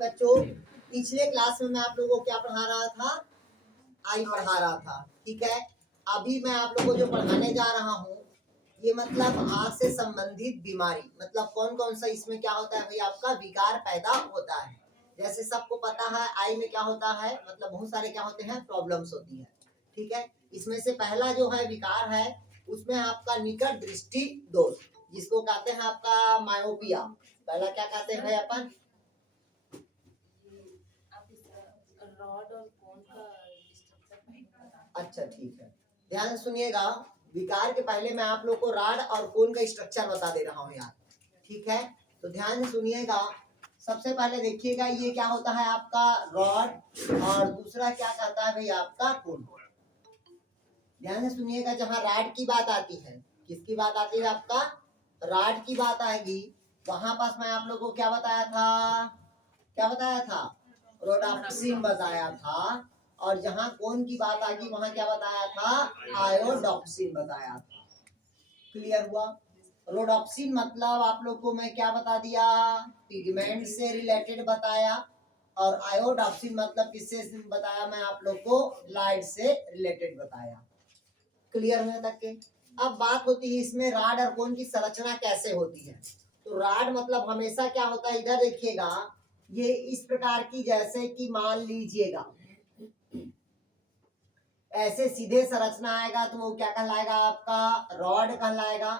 बच्चों, पिछले क्लास में मैं आप लोगों को क्या पढ़ा रहा था? आई पढ़ा रहा था। ठीक है, अभी मैं आप लोगों को जो पढ़ाने जा रहा हूँ ये मतलब आँख से संबंधित बीमारी, मतलब कौन कौन सा इसमें क्या होता है भाई, आपका विकार पैदा होता है। जैसे सबको पता है आई में क्या होता है, मतलब बहुत सारे क्या होते हैं, प्रॉब्लम्स होती है। ठीक है, इसमें से पहला जो है विकार है उसमें आपका निकट दृष्टि दोष, जिसको कहते हैं आपका मायोपिया। पहला क्या कहते हैं भाई अपन? रॉड और कोन का स्ट्रक्चर नहीं पता। अच्छा ठीक है, ध्यान से सुनिएगा। विकार के पहले मैं आप लोग को राड और कोन का स्ट्रक्चर बता दे रहा हूँ यार। ठीक है, तो ध्यान से सुनिएगा। सबसे पहले देखिएगा ये क्या होता है आपका रॉड, और दूसरा क्या कहता है भाई आपका कोन। ध्यान से सुनिएगा, जहाँ राड की बात आती है, किसकी बात आती है आपका? राड की बात आएगी। वहां पास मैं आप लोगों को क्या बताया था? क्या बताया था? रोडाप्सिन बताया था। और जहां कोन की बात आ गई वहां क्या बताया था? आयोडॉक्सिन बताया था। क्लियर हुआ? रोडॉप्सिन मतलब आप लोग को मैं क्या बता दिया? पिगमेंट से रिलेटेड बताया। और आयोडॉक्सिन मतलब किससे बताया मैं आप लोग को? लाइट से रिलेटेड बताया। क्लियर होने तक के। अब बात होती है इसमें राड और कोन की संरचना कैसे होती है। तो राड मतलब हमेशा क्या होता है, इधर देखिएगा, ये इस प्रकार की, जैसे कि मान लीजिएगा ऐसे सीधे संरचना आएगा तो वो क्या कहलाएगा आपका? रॉड कहलाएगा।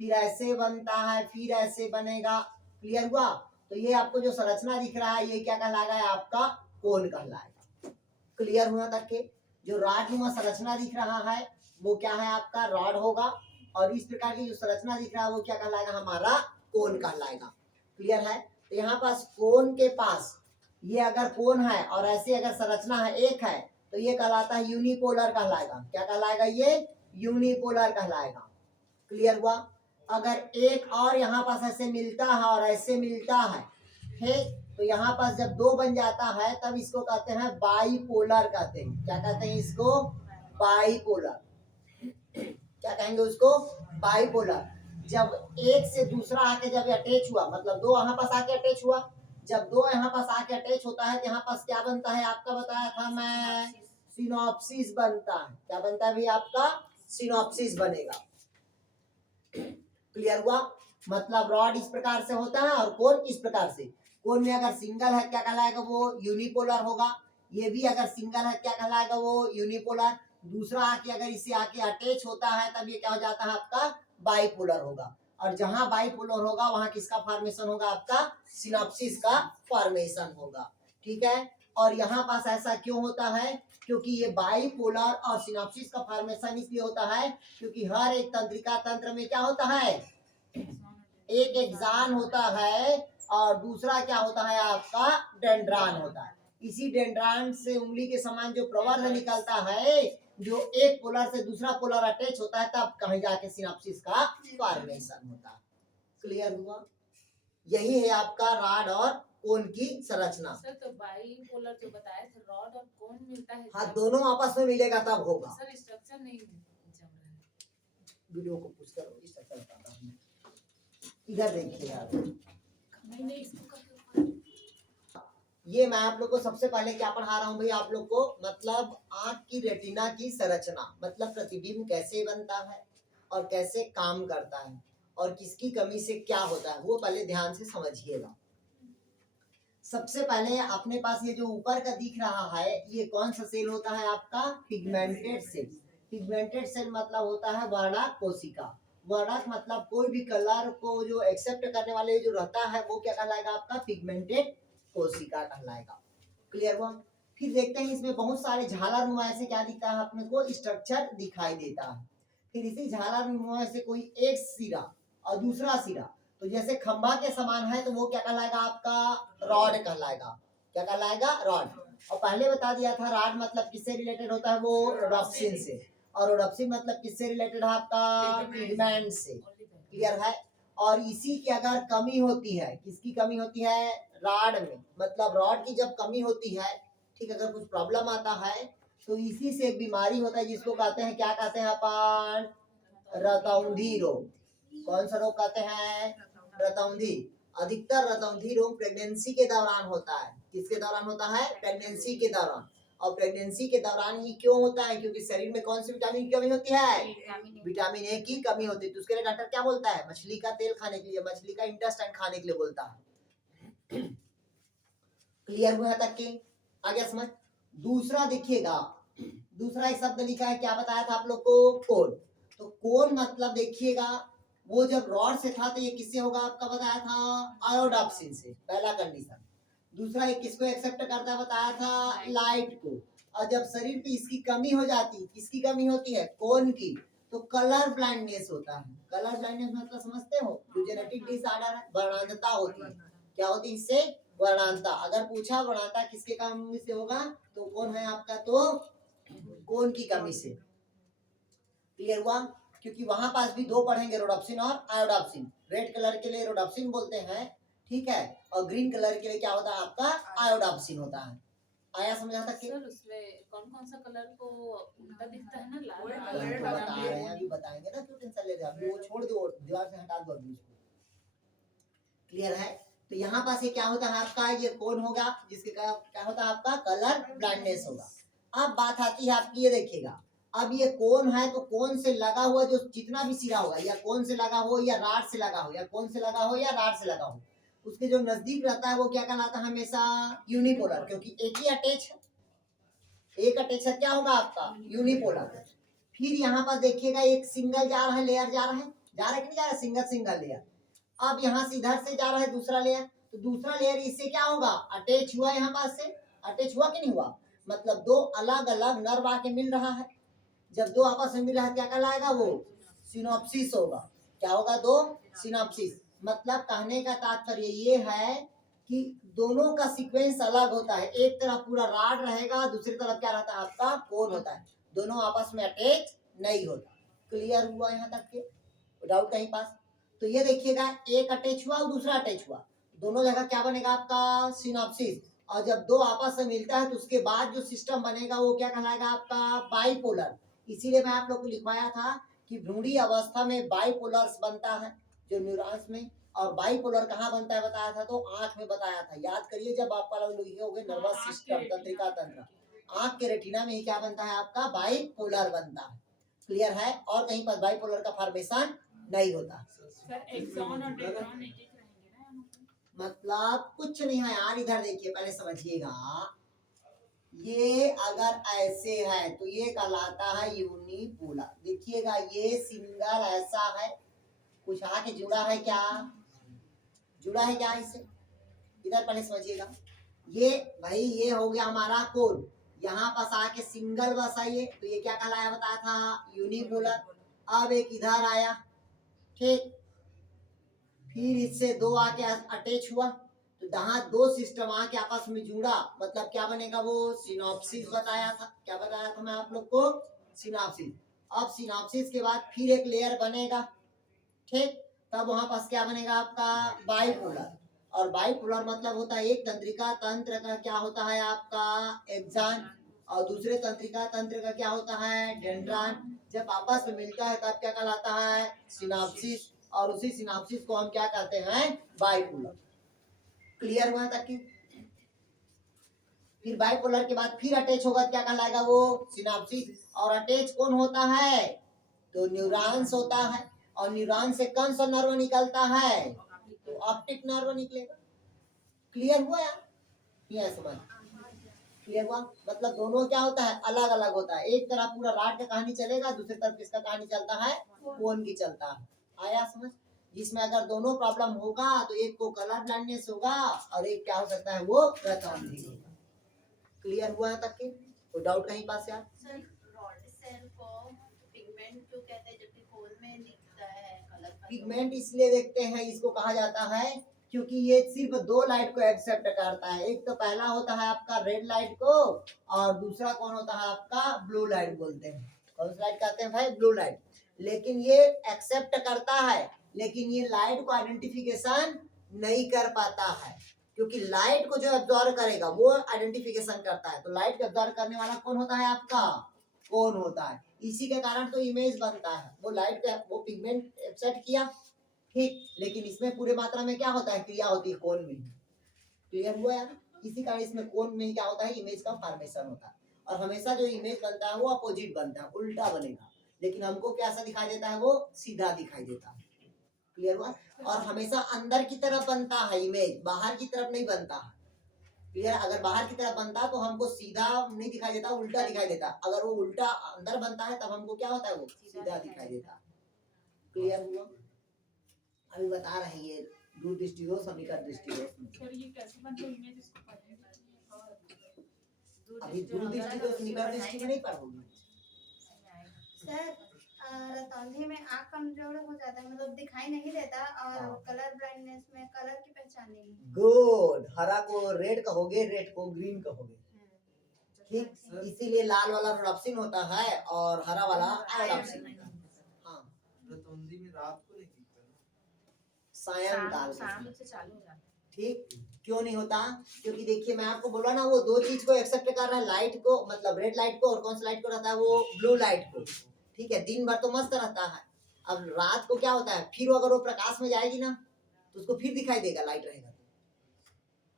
फिर ऐसे बनता है, फिर ऐसे बनेगा। क्लियर हुआ? तो ये आपको जो संरचना दिख रहा है ये क्या कहलाएगा? आपका कोन कहलाएगा। क्लियर हुआ तक के? जो रॉड नुमा संरचना दिख रहा है वो क्या है आपका? रॉड होगा। और इस प्रकार की जो संरचना दिख रहा है वो क्या कहलाएगा? हमारा कोन कहलाएगा। क्लियर है? तो यहाँ पास कोन के पास ये अगर कोन है और ऐसे अगर संरचना है एक है तो ये कहलाता है यूनिपोलर कहलाएगा। क्या कहलाएगा? ये यूनिपोलर कहलाएगा। क्लियर हुआ? अगर एक और यहाँ पास ऐसे मिलता है और ऐसे मिलता है, ठीक, तो यहाँ पास जब दो बन जाता है तब इसको कहते हैं बाईपोलर कहते हैं। क्या कहते हैं इसको? बाईपोलर। क्या कहेंगे उसको? बाईपोलर। जब एक से दूसरा आके जब अटैच हुआ, मतलब दो यहाँ पास आके अटैच हुआ, जब दो यहाँ पास आके अटैच होता है तो यहाँ पास क्या बनता है आपका? बताया था मैं, सिनॉप्सिस बनता है। क्या बनता है भी आपका? सिनॉप्सिस बनेगा। क्लियर हुआ? मतलब रॉड इस प्रकार से होता है और कोन इस प्रकार से। कोन में अगर सिंगल है क्या कहलाएगा? वो यूनिपोलर होगा। ये भी अगर सिंगल है क्या कहलाएगा? वो यूनिपोलर। दूसरा आके अगर इससे आके अटैच होता है तब ये क्या हो जाता है आपका? बाईपोलर होगा। और जहां बाईपोलर होगा वहां किसका फॉर्मेशन होगा? आपका सिनॉप्सिस का फॉर्मेशन होगा। ठीक है, और यहाँ पास ऐसा क्यों होता है? क्योंकि ये बाईपोलर और सिनॉप्सिस का फॉर्मेशन इसलिए होता है क्योंकि हर एक तंत्रिका तंत्र में क्या होता है? एक एक्सान होता है और दूसरा क्या होता है आपका? डेंड्रान होता है। इसी डेंड्रान से उंगली के समान जो प्रवर्ध निकलता है, जो एक पोलर से दूसरा पोलर अटैच होता है तब कहीं जाके सिनॉप्सिस का फॉर्मेशन होता है। क्लियर हुआ? यही है आपका रॉड और कोन की संरचना। सर तो बाईपोलर जो बताए थे, रॉड और कोन मिलता है। हाँ, दोनों आपस में मिलेगा तब होगा। सर स्ट्रक्चर नहीं जम रहा है। वीडियो को पुश करो, स्ट्रक्चर बताता हूं। इधर देखिए यार, ये मैं आप लोग को सबसे पहले क्या पढ़ा रहा हूँ भाई आप लोग को, मतलब आंख की रेटिना की संरचना, मतलब प्रतिबिंब कैसे बनता है और कैसे काम करता है और किसकी कमी से क्या होता है वो पहले ध्यान से समझिएगा। सबसे पहले अपने पास ये जो ऊपर का दिख रहा है ये कौन सा सेल होता है आपका? Pigmented cell. पिगमेंटेड सेल मतलब होता है वर्णक कोशिका। वर्णक मतलब कोई भी कलर को जो एक्सेप्ट करने वाले जो रहता है वो क्या कहलाएगा आपका? पिगमेंटेड कोशिका कहलाएगा। क्लियर हुआ? फिर देखते हैं इसमें बहुत सारे झालर नुमा से क्या दिखता है अपने को? स्ट्रक्चर दिखाई देता है। फिर इसी झालर नुमा से कोई एक सिरा और दूसरा सिरा, तो जैसे खंभा के समान है तो वो क्या कहलाएगा आपका? रॉड कहलाएगा। क्या कहलाएगा? रॉड। और पहले बता दिया था रॉड मतलब किससे रिलेटेड होता है? वो रोडॉप्सिन से। और रोडॉप्सिन मतलब किससे रिलेटेड है आपका? पिगमेंट से। क्लियर है? और इसी की अगर कमी होती है, किसकी कमी होती है? रॉड में, मतलब रॉड की जब कमी होती है, ठीक, अगर कुछ प्रॉब्लम आता है तो इसी से एक बीमारी होता है जिसको कहते हैं, क्या कहते हैं अपन? रतौंधी रोग। कौन सा रोग कहते हैं? रतौंधी। अधिकतर रतौंधी रोग प्रेगनेंसी के दौरान होता है। किसके दौरान होता है? प्रेगनेंसी के दौरान। और प्रेगनेंसी के दौरान ये क्यों होता है? क्योंकि शरीर में कौन सी विटामिन की कमी होती है? विटामिन ए की कमी होती है। तो उसके लिए डॉक्टर क्या बोलता है? मछली का तेल खाने के लिए, मछली का इंटेस्टाइन खाने के लिए बोलता है। क्लियर हुआ तक के? आगे समझ। दूसरा देखिएगा, दूसरा एक शब्द लिखा है, क्या बताया था आप लोग को? कोन। तो कोन मतलब देखिएगा, वो जब रॉड से था तो ये किससे होगा आपका बताया था? आयोडाप्सिन से, पहला कंडीशन। दूसरा ये किसको एक्सेप्ट करता है बताया था? लाइट को। और जब शरीर पे इसकी कमी हो जाती, किसकी कमी होती है? कोन की, तो कलर ब्लाइंडनेस होता है। कलर ब्लाइंडनेस मतलब समझते हो? जो जेनेटिक डिसऑर्डर है, वर्णांधता होती है। क्या होती है इससे? वर्णांधता। अगर पूछा वर्णांधता किसके कमी से होगा, तो कौन है आपका? तो कोन की कमी से। क्लियर हुआ? क्योंकि वहां पास भी दो पढ़ेंगे, रोडोप्सिन और आयोडाप्सिन। रेड कलर के लिए रोडोप्सिन बोलते हैं, ठीक है, और ग्रीन कलर के लिए क्या होता है आपका? आयोडाप्सिन होता है। आया समझ तक के? सर उसमें कौन कौन सा कलर को उल्टा दिखता है ना, लाल तो वाला? बता रहे हैं, अभी बताएंगे ना, क्यों टेंशन ले रहे हो? अभी वो छोड़ दो, दीवार से हटा दो अभी उसको। क्लियर है? तो यहाँ पास ये क्या होता है आपका? ये कौन होगा जिसके क्या होता है आपका? कलर ब्लाइंडनेस होगा। अब बात आती है आपकी, ये देखिएगा, अब ये कौन है, तो कौन से लगा हुआ जो जितना भी सिरा होगा, या कौन से लगा हो, या राड से लगा हो, या कौन से लगा हो, या राड से लगा हो, उसके जो नजदीक रहता है वो क्या कहलाता है? हमेशा यूनिपोलर, क्योंकि एक ही अटैच है। एक अटैच है, क्या होगा आपका? यूनिपोलर। फिर यहाँ पर देखिएगा, एक सिंगल जा रहा है, लेयर जा रहा है, जा रहा है कि नहीं जा रहा है? Single single layer. अब यहाँ से इधर से जा रहा है दूसरा लेयर, तो दूसरा लेयर इससे क्या होगा? अटैच हुआ, यहाँ पास से अटैच हुआ कि नहीं हुआ? मतलब दो अलग अलग नर्व आके मिल रहा है। जब दो आपस में मिल रहा है, क्या कहलाएगा वो? सिनॉप्सिस होगा। क्या होगा? दो सिनॉप्सिस। मतलब कहने का तात्पर्य ये है कि दोनों का सीक्वेंस अलग होता है। एक तरफ पूरा राड रहेगा, दूसरी तरफ क्या रहता है आपका? कोन होता है। दोनों आपस में अटैच नहीं होता। क्लियर हुआ यहाँ तक के? डाउट कहीं पास? तो ये देखिएगा, एक अटैच हुआ और दूसरा अटैच हुआ, दोनों जगह क्या बनेगा आपका? सिनॉप्सिस। और जब दो आपस में मिलता है तो उसके बाद जो सिस्टम बनेगा वो क्या कहलाएगा आपका? बाइपोलर। इसीलिए मैं आप लोग को लिखवाया था कि भ्रूणी अवस्था में बाइपोलर्स बनता है, जो न्यूरॉन्स में। और बाइपोलर कहाँ बनता है बताया था? तो आंख में बताया था। याद करिए, जब आप लोग लिखे होंगे नर्वस सिस्टम, तंत्रिका तंत्र, आंख के रेटिना में ही क्या बनता है आपका? बाइपोलर बनता है। क्लियर है? और कहीं पर बाइपोलर का फॉर्मेशन नहीं होता। सर एक्सॉन और डेड्रॉन एक एक रहेंगे ना यहाँ पे? मतलब कुछ नहीं है यार, इधर देखिए, पहले समझिएगा। ये अगर ऐसे है तो ये कहलाता है यूनिपोलर। देखिएगा, ये सिंगल ऐसा है, कुछ आके जुड़ा है क्या? जुड़ा है क्या इससे? इधर पहले समझिएगा। ये भाई ये हो गया हमारा कोन, यहाँ पास आके सिंगल बस आइए, तो ये क्या कहलाया बताया था? यूनिपोलर। अब एक इधर आया, ठीक, फिर इससे दो आके अटैच हुआ, तो जहां दो सिस्टम आके आपस में जुड़ा, मतलब क्या बनेगा? वो सिनॉप्सिस बताया था। क्या बताया था मैं आप लोग को? सिनॉप्सिस। अब सिनॉप्सिस के बाद फिर एक लेयर बनेगा, ठीक, तब वहां पास क्या बनेगा आपका? बाइपोलर। और बाइपोलर मतलब होता है एक तंत्रिका तंत्र का क्या होता है आपका? एक्सॉन। और दूसरे तंत्रिका तंत्र का क्या होता है? डेंड्रॉन। जब आपस में मिलता है तब क्या कहलाता है? सिनॉप्सिस। और उसी सिनॉप्सिस को हम क्या कहते हैं? बाइपोलर। क्लियर हुआ तक की? फिर बाइपोलर के बाद फिर अटैच होगा, क्या कहलाएगा वो? सिनॉप्सिस। और अटैच कौन होता है? तो न्यूरॉन्स होता है। और न्यूरॉन से कौन सा नर्व निकलता है? तो ऑप्टिक नर्व निकलेगा। क्लियर हुआ यार? ये समझ? क्लियर हुआ? मतलब दोनों क्या होता है? अलग अलग होता है। एक तरफ पूरा राड का कहानी चलेगा, दूसरी तरफ किसका कहानी चलता है? कोन की चलता है। आया समझ? जिसमें अगर दोनों प्रॉब्लम होगा तो एक को कलर ब्लाइंडनेस होगा और एक क्या हो सकता है? वो रतौंधी होगा। क्लियर हुआ है तक के? कोई डाउट कहीं पास यार? सर रॉड सेल को पिगमेंट क्यों कहते हैं जबकि खोल में दिखता है कलर का? पिगमेंट इसलिए देखते हैं, इसको कहा जाता है क्योंकि ये सिर्फ दो लाइट को एक्सेप्ट करता है। एक तो पहला होता है आपका रेड लाइट को, और दूसरा कौन होता है आपका? ब्लू लाइट बोलते हैं। कौन सी लाइट कहते हैं भाई? Blue light. लेकिन ये एक्सेप्ट करता है, लेकिन ये लाइट को आइडेंटिफिकेशन नहीं कर पाता है, क्योंकि लाइट को जो एब्जॉर्व करेगा वो आइडेंटिफिकेशन करता है। तो लाइट को एब्जॉर्व करने वाला कौन होता है आपका? कौन होता है। इसी के कारण तो इमेज बनता है। वो लाइट का वो पिगमेंट सेट किया, ठीक, लेकिन इसमें पूरे मात्रा में क्या होता है, क्रिया होती है कोण में। क्लियर हुआ यार? इसी कारण इसमें कोण में क्या होता है, इमेज का फॉर्मेशन होता है। और हमेशा जो इमेज बनता है वो अपोजिट बनता है, उल्टा बनेगा, लेकिन हमको कैसा दिखाई देता है, वो सीधा दिखाई देता है। क्लियर हुआ? और हमेशा अंदर की तरफ बनता है इमेज, बाहर की तरफ नहीं बनता है। क्लियर? अगर बाहर की तरफ बनता तो हमको सीधा नहीं दिखाई देता, उल्टा दिखाई देता। अगर वो उल्टा अंदर बनता है तब हमको क्या होता है, वो सीधा दिखाई देता। क्लियर हुआ? अभी बता रहे हैं ये दूर दृष्टि दोष और निकट दृष्टि दोष। सर ये कैसे बनते इमेज इसको पढ़ने अभी दूर दृष्टि दोष निकट दृष्टि में नहीं पढ़ोगे। सर रतौंधी में आँख कमजोर हो जाता है, मतलब दिखाई नहीं देता, और हाँ। कलर ब्लाइंडनेस में कलर की पहचान नहीं। गुड, हरा को रेड कहोगे, रेड को ग्रीन कहोगे। ठीक, इसीलिए लाल वाला रोडॉप्सिन होता है और हरा वाला आयोडॉप्सिन होता है। हाँ, रतौंधी में रात को नहीं दिखता ना। सायंकाल शाम से चालू हो जाता है। ठीक, क्यों नहीं होता? क्योंकि देखिए मैं आपको बोला ना, वो दो चीज को एक्सेप्ट कर रहा है, लाइट को, मतलब रेड लाइट को, और कौन सा लाइट को रहता है, वो ब्लू लाइट को। ठीक है, दिन भर तो मस्त रहता है, अब रात को क्या होता है, फिर अगर वो प्रकाश में जाएगी ना तो उसको फिर दिखाई देगा, लाइट रहेगा तो।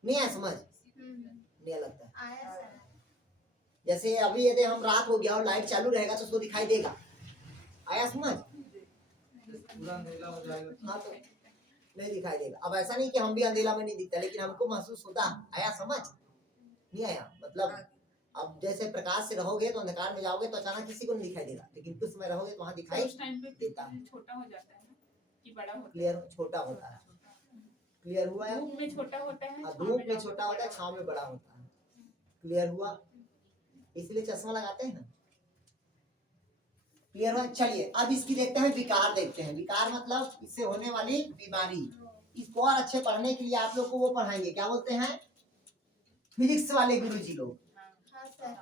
नहीं आया समझ? नहीं लगता है। आया सर। जैसे अभी यदि हम रात हो गया और लाइट चालू रहेगा तो उसको दिखाई देगा। आया समझ? पूरा अंधेरा हो जाएगा। हाँ, तो नहीं दिखाई देगा। अब ऐसा नहीं कि हम भी अंधेरा में नहीं दिखता, लेकिन हमको महसूस होता। आया समझ? नहीं आया? मतलब अब जैसे प्रकाश से रहोगे तो अंधकार में जाओगे तो अचानक किसी को नहीं दिखाई देगा, लेकिन कुछ समय रहोगे तो वहाँ दिखाई उस टाइम पे देता है। छोटा हो जाता है ना कि बड़ा होता है। क्लियर? छोटा होता है। क्लियर हुआ है? धूप में छोटा होता है, छाँव धूप में जाओ छोटा तो होता है, बड़ा छाँव में बड़ा होता है। क्लियर हुआ? इसलिए चश्मा लगाते हैं ना। क्लियर हुआ? चलिए अब इसकी देखते हैं, विकार देखते हैं। विकार मतलब इससे होने वाली बीमारी। इसको और अच्छे पढ़ने के लिए आप लोग को वो पढ़ाएंगे, क्या बोलते हैं, फिजिक्स वाले गुरुजी लोग। हाँ सर,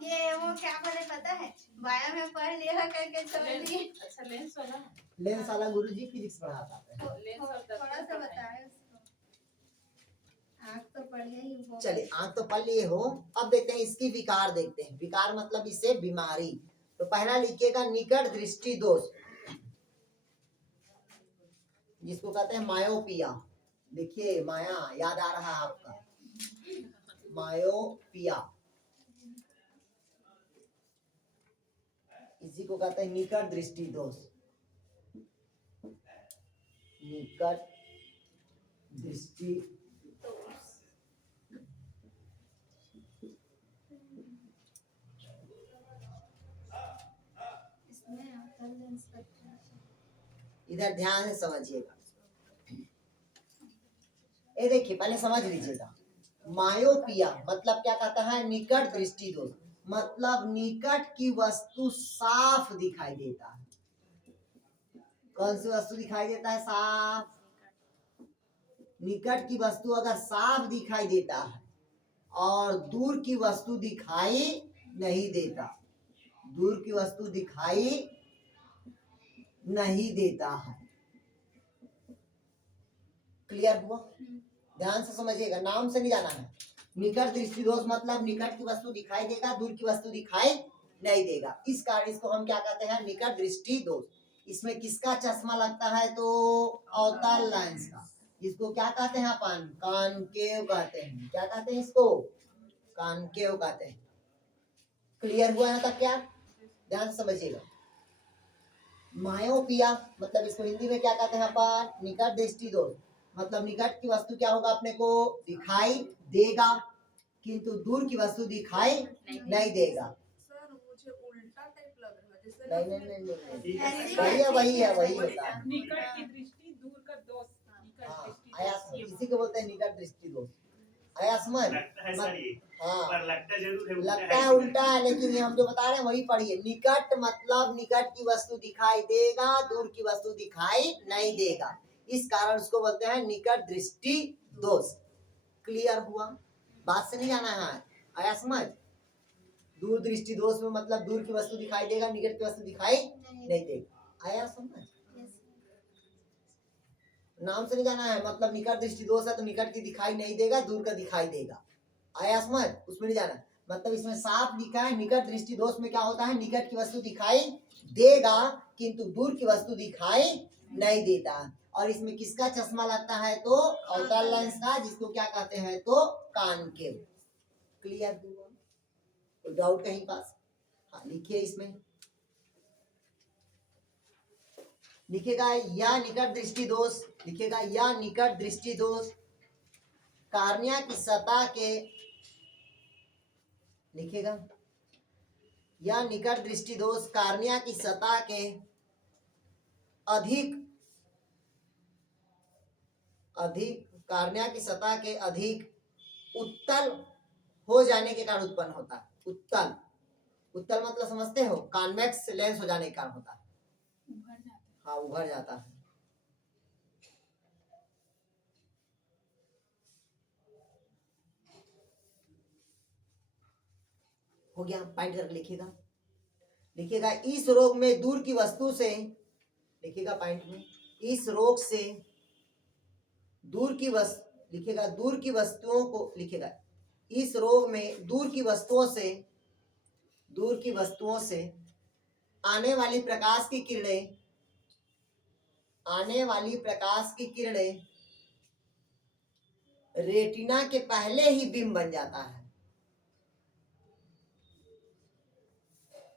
ये वो क्या पढ़े पता है, बायो में पढ़ लिया करके छोड़ दिए। अच्छा लेंस वाला लेंस वाला गुरुजी फिजिक्स पढ़ाता है। लेंस और थोड़ा सा बताए उसको। आँख तो पढ़िए ही वो। चलिए आंख तो पढ़ लिए हो, अब देखते हैं इसकी विकार देखते हैं। विकार मतलब इससे बीमारी। तो पहला लिखिएगा निकट दृष्टि दोष, जिसको कहते हैं मायोपिया। देखिए माया याद आ रहा है आपका, मायोपिया, इसी को कहते हैं निकट दृष्टि दोष। निकट दृष्टि इसमें आता लेंस पट्टी। इधर ध्यान से समझिएगा। ये देखिए पहले समझ लीजिएगा, मायोपिया मतलब क्या कहता है, निकट दृष्टि दोष, मतलब निकट की वस्तु साफ दिखाई देता है। कौन सी वस्तु दिखाई देता है साफ? निकट की वस्तु अगर साफ दिखाई देता है और दूर की वस्तु दिखाई नहीं देता, दूर की वस्तु दिखाई नहीं देता है। क्लियर हुआ? ध्यान से समझिएगा, नाम से नहीं जाना है। निकट दृष्टि दोष मतलब निकट की वस्तु दिखाई देगा, दूर की वस्तु दिखाई नहीं देगा। इस कारण इसको हम क्या कहते हैं, निकट दृष्टि दोष। इसमें किसका चश्मा लगता है, तो अवतल लेंस का। इसको क्या कहते हैं अपन, कॉनकेव कहते हैं। क्या कहते हैं इसको, कॉनकेव कहते हैं। क्लियर हुआ यहाँ तक? क्या ध्यान से समझिएगा। मायोपिया मतलब इसको हिंदी में क्या कहते हैं अपन, निकट दृष्टि दोष, मतलब निकट की वस्तु क्या होगा, अपने को दिखाई देगा किंतु दूर की वस्तु दिखाई नहीं देगा। सर मुझे उल्टा टाइप लग रहा है, जैसे नहीं, वही है वही होता है। निकट की दृष्टि, दूर का दोष। निकट हाँ, दृष्टि आया दोष, ये इसी को बोलते हैं निकट दृष्टि दोष। आया समझ? लगता है सर ये, हाँ पर लगता जरूर है, लगता है उल्टा है, लेकिन ये हम जो बता रहे हैं वही पढ़िए। निकट मतलब निकट की वस्तु दिखाई देगा, दूर की वस्तु दिखाई नहीं देगा। इस कारण उसको बोलते हैं निकट दृष्टि दोष। क्लियर हुआ? बात से नहीं जाना है। आया समझ? दूर दृष्टि दोष में मतलब दूर की वस्तु दिखाई देगा, निकट की वस्तु दिखाई नहीं देगा। आया समझ? नाम से नहीं जाना है, मतलब निकट दृष्टि दोष है तो निकट की दिखाई नहीं देगा, दूर का दिखाई देगा। आया समझ? उसमें नहीं जाना, मतलब इसमें साफ लिखा है निकट दृष्टि दोष में क्या होता है, निकट की वस्तु दिखाई देगा किंतु दूर की वस्तु दिखाई नहीं देता। और इसमें किसका चश्मा लगता है तो अवतल लेंस का, जिसको क्या कहते हैं तो कॉनकेव। क्लियर हुआ? कोई डाउट कहीं पास? हाँ लिखिए, इसमें लिखेगा या निकट दृष्टि दोष, लिखेगा या निकट दृष्टि दोष कार्निया की सतह के, लिखेगा या निकट दृष्टि दोष कार्निया की सतह के अधिक कार्निया की सतह के अधिक उत्तल हो जाने के कारण उत्पन्न होता है। उत्तल मतलब समझते हो, कॉन्वेक्स लेंस हो जाने के कारण होता है। उभर जाता है। हाँ उभर जाता है। हो गया, पॉइंट करके लिखिएगा। लिखिएगा इस रोग में दूर की वस्तु से, लिखिएगा पॉइंट में, इस रोग से दूर की लिखिएगा दूर की वस्तुओं को, लिखिएगा इस रोग में दूर की वस्तुओं से आने वाली प्रकाश की किरणें रेटिना के पहले ही बिंब बन जाता है।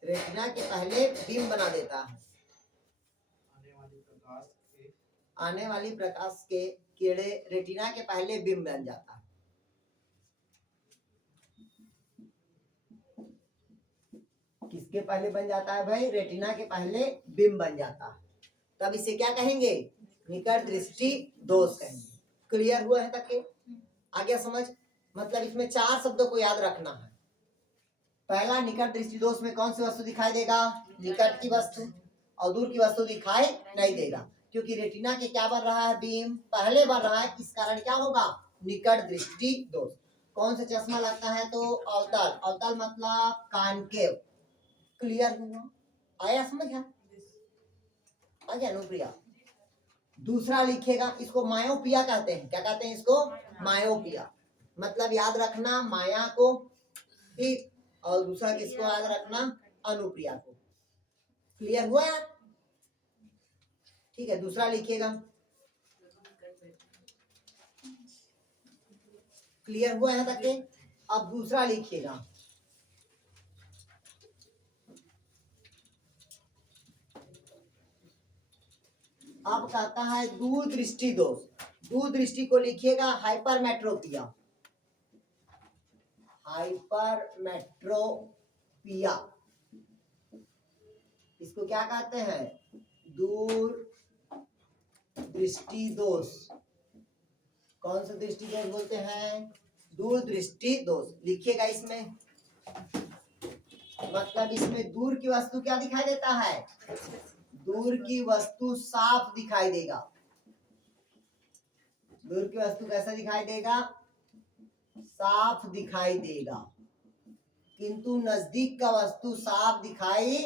रेटिना के पहले बिंब बना देता है। आने वाली प्रकाश के किरणें रेटिना के पहले बिंब बन जाता है। किसके पहले बन जाता है भाई? रेटिना के पहले बिंब बन जाता है। तब इसे क्या कहेंगे? निकट दृष्टि दोष कहेंगे। क्लियर हुआ है तक के? आ गया समझ? मतलब इसमें 4 शब्दों को याद रखना है। पहला, निकट दृष्टि दोष में कौन सी वस्तु दिखाई देगा? निकट की वस्तु, और दूर की वस्तु दिखाई नहीं देगा, क्योंकि रेटिना के क्या बन रहा है? बीम पहले बन रहा है। इस कारण क्या होगा? निकट दृष्टि दोष। कौन सा चश्मा लगता है तो अवतल मतलब कॉनकेव। क्लियर हुआ? आया समझ? आ गया अनुप्रिया? दूसरा लिखेगा, इसको मायोपिया कहते हैं। क्या कहते हैं इसको? मायोपिया। मतलब याद रखना माया को, ठीक, और दूसरा किसको याद रखना? अनुप्रिया को। क्लियर हुआ यार? ठीक है, दूसरा लिखिएगा। क्लियर हुआ है तक के? अब दूसरा लिखिएगा। अब कहता है दूर दृष्टि दोष। दूर दृष्टि को लिखिएगा हाइपरमेट्रोपिया। हाइपरमेट्रोपिया इसको क्या कहते हैं? दूर दृष्टि दोष। कौन सा दृष्टि दोष बोलते हैं? दूर दृष्टि दोष। लिखिएगा इसमें, मतलब इसमें दूर की वस्तु क्या दिखाई देता है? दूर की वस्तु साफ दिखाई देगा। दूर की वस्तु कैसा दिखाई देगा? साफ दिखाई देगा, किंतु नजदीक का वस्तु साफ दिखाई,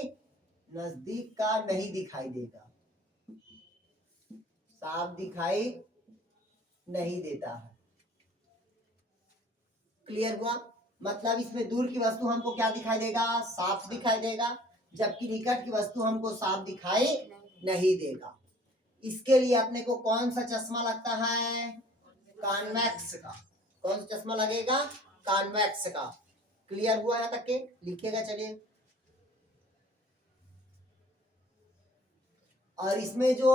नजदीक का नहीं दिखाई देगा, साफ दिखाई नहीं देता है। क्लियर हुआ? मतलब इसमें दूर की वस्तु हमको क्या दिखाई देगा? साफ दिखाई देगा, जबकि निकट की वस्तु हमको साफ दिखाई नहीं देगा। इसके लिए अपने को कौन सा चश्मा लगता है? कॉन्वेक्स का। कौन सा चश्मा लगेगा? कॉन्वेक्स का। क्लियर हुआ है तक के? लिखिएगा चलिए। और इसमें जो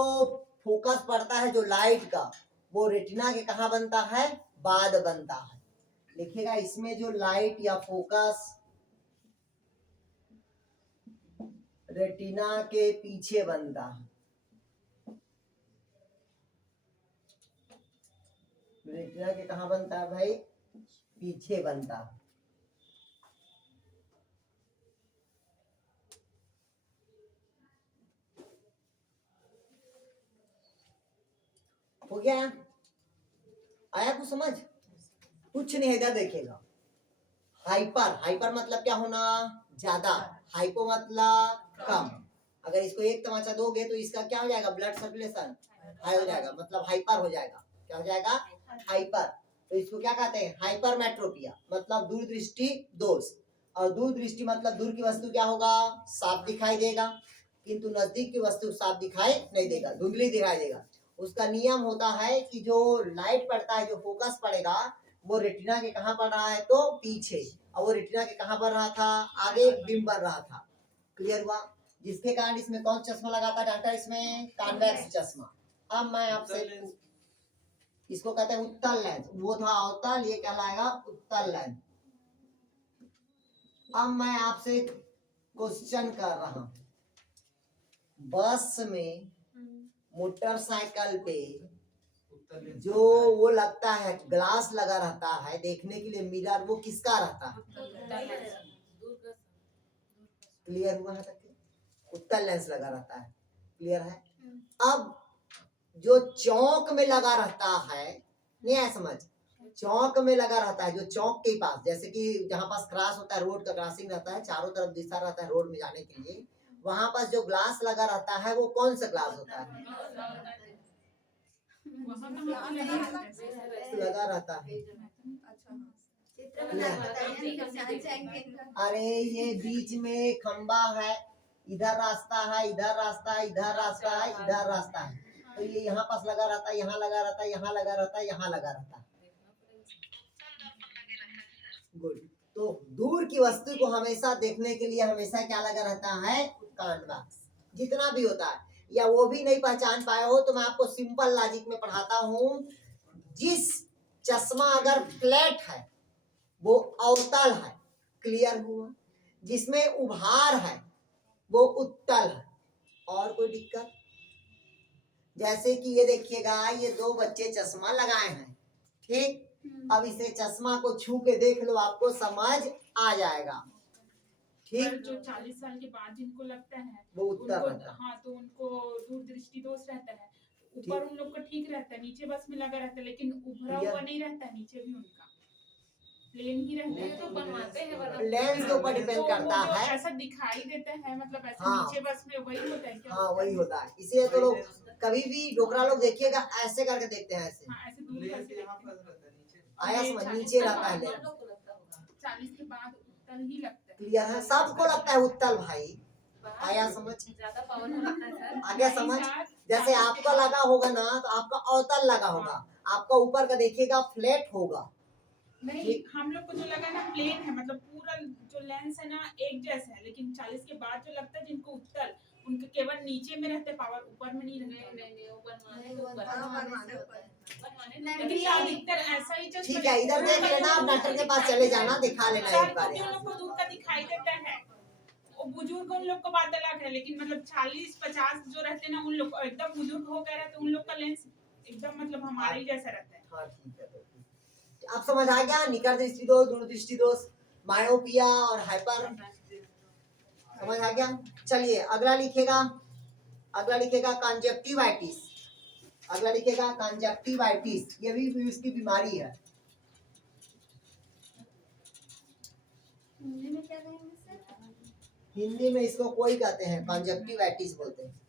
फोकस पड़ता है जो लाइट का, वो रेटिना के कहाँ बनता है? बाद बनता है। लिखिएगा इसमें जो लाइट या फोकस रेटिना के पीछे बनता है। रेटिना के कहाँ बनता है भाई? पीछे बनता है। हो गया? आया कुछ समझ? कुछ नहीं है, इधर देखिएगा। हाइपर मतलब क्या होना? ज्यादा। हाइपो मतलब कम। अगर इसको एक तमाचा दोगे तो इसका क्या हो जाएगा? ब्लड सर्कुलेशन हाई हो जाएगा, मतलब हाइपर हो जाएगा। क्या हो जाएगा? हाइपर। तो इसको क्या कहते हैं? हाइपरमेट्रोपिया, मतलब दूर दृष्टि दोष। और दूर दृष्टि मतलब दूर की वस्तु क्या होगा? साफ दिखाई देगा, किंतु नजदीक की वस्तु साफ दिखाई नहीं देगा, धुंधली दिखाई देगा। उसका नियम होता है कि जो लाइट पड़ता है, जो फोकस पड़ेगा, वो रेटिना के कहाँ पड़ रहा है, तो पीछे, और वो रेटिना के कहाँ बन रहा था, आगे बिंब बन रहा था। क्लियर हुआ? जिसके कारण इसमें कौन चश्मा लगाता है डॉक्टर, इसमें कॉन्वेक्स चश्मा। अब मैं आपसे, इसको कहते हैं उत्तल लेंस, वो था अवतल, ये कहलाएगा उत्तल लेंस। अब मैं आपसे क्वेश्चन कर रहा हूं, बस में, मोटरसाइकिल पे जो वो लगता है, ग्लास लगा रहता है देखने के लिए, मिरर, वो किसका रहता है? क्लियर हुआ है तक? उत्तल लेंस लगा रहता है। क्लियर है? अब जो चौक में लगा रहता है, नहीं है समझ, चौक में लगा रहता है, जो चौक के पास, जैसे कि जहाँ पास क्रॉस होता है, रोड का क्रॉसिंग रहता है, चारों तरफ दिशा रहता है रोड में जाने के लिए, वहां पास जो ग्लास लगा रहता है, वो कौन सा ग्लास होता है? लगा रहता है। अच्छा हाँ। चित्र बना के बताइए ना, जान जाएंगे इनका। अरे ये बीच में खंबा है, इधर रास्ता है, इधर रास्ता है, इधर रास्ता है, इधर रास्ता है, तो ये यहाँ पास लगा रहता है, यहाँ लगा रहता है, यहाँ लगा रहता है, यहाँ लगा रहता है। गुड। तो दूर की वस्तु को हमेशा देखने के लिए हमेशा क्या लगा रहता है? कॉन्वेक्स। जितना भी होता है, या वो भी नहीं पहचान पाए हो तो मैं आपको सिंपल लॉजिक में पढ़ाता हूँ। जिस चश्मा अगर फ्लैट है वो अवतल है। क्लियर हुआ? जिसमें उभार है वो उत्तल है। और कोई दिक्कत? जैसे कि ये देखिएगा, ये दो बच्चे चश्मा लगाए हैं, ठीक? अब इसे चश्मा को छू के देख लो, आपको समझ आ जाएगा, पर ठीक? जो 40 साल के बाद जिनको लगता है वो उत्तर उनको, रहता है। हाँ, तो उनको दूर दृष्टि दोष रहता है। ऊपर उन लोग का ठीक रहता है, नीचे बस में लगा रहता है, लेकिन उभरा Clear? हुआ नहीं रहता है, नीचे भी उनका प्लेन ही रहता है। तो बनवाते हैं वरना लेंस के ऊपर डिपेंड तो वो करता जो है। ऐसा दिखाई देता है, मतलब ऐसा हाँ। नीचे बस में वही होता है क्या? हाँ वही होता है। इसलिए तो लोग कभी भी डोकरा लोग देखिएगा ऐसे करके देखते हैं, ऐसे हाँ, ऐसे दूर लेंस करके यहाँ देखते हैं। पर रहता है नीचे। आया ये समझ, 40 नीचे के रहता है बाद लेंस। 40 के बाद उत्तल ही लगता है। क्लियर है? सबको लगता है उत्तल भाई। आया समझ? ज्यादा पावर लगता है सर। आगे समझ? जैसे आपका लगा होगा ना, तो आपका अवतल लगा होगा, आपका ऊपर का देखिएगा फ्लैट होगा। नहीं, हम लोग को जो लगा ना प्लेन है, मतलब पूरा जो लेंस है ना एक जैसा है, लेकिन 40 के बाद जो लगता है जिनको उत्तल, उनके केवल नीचे में रहते पावर, ऊपर में नहीं रहता। नहीं, वो बनवाने को ऊपर हाँ, बनवाने बनवाने को ऊपर। बनवाने नहीं, लेकिन अधिकतर ऐसा ही चश्मा ठीक है, इधर देख लेना, आप डॉक्टर के पास चले जाना, दिखा लेना एक बार उन यहाँ लोग को से। दूर का दिखाई देता है। वो बुजुर्ग उन लोग को बात अलग है, लेकिन मतलब 40-50 जो रहते हैं ना, उन लोग एकदम बुजुर्ग हो गए रहते, उन लोग का लेंस एकदम मतलब हमारे ही जैसा रहता है। हाँ ठीक है, तो ठीक। आप समझ आ गया? निकट दृष्टि दोष, दूर दृष्टि दोष, मायोपिया और हाइपर, समझ आ गया? चलिए अगला लिखेगा, अगला लिखेगा कंजक्टिवाइटिस। अगला लिखेगा कंजक्टिवाइटिस, ये भी इसकी बीमारी है। हिंदी में क्या कहेंगे सर? हिंदी में इसको कोई कहते हैं, कंजक्टिवाइटिस बोलते हैं।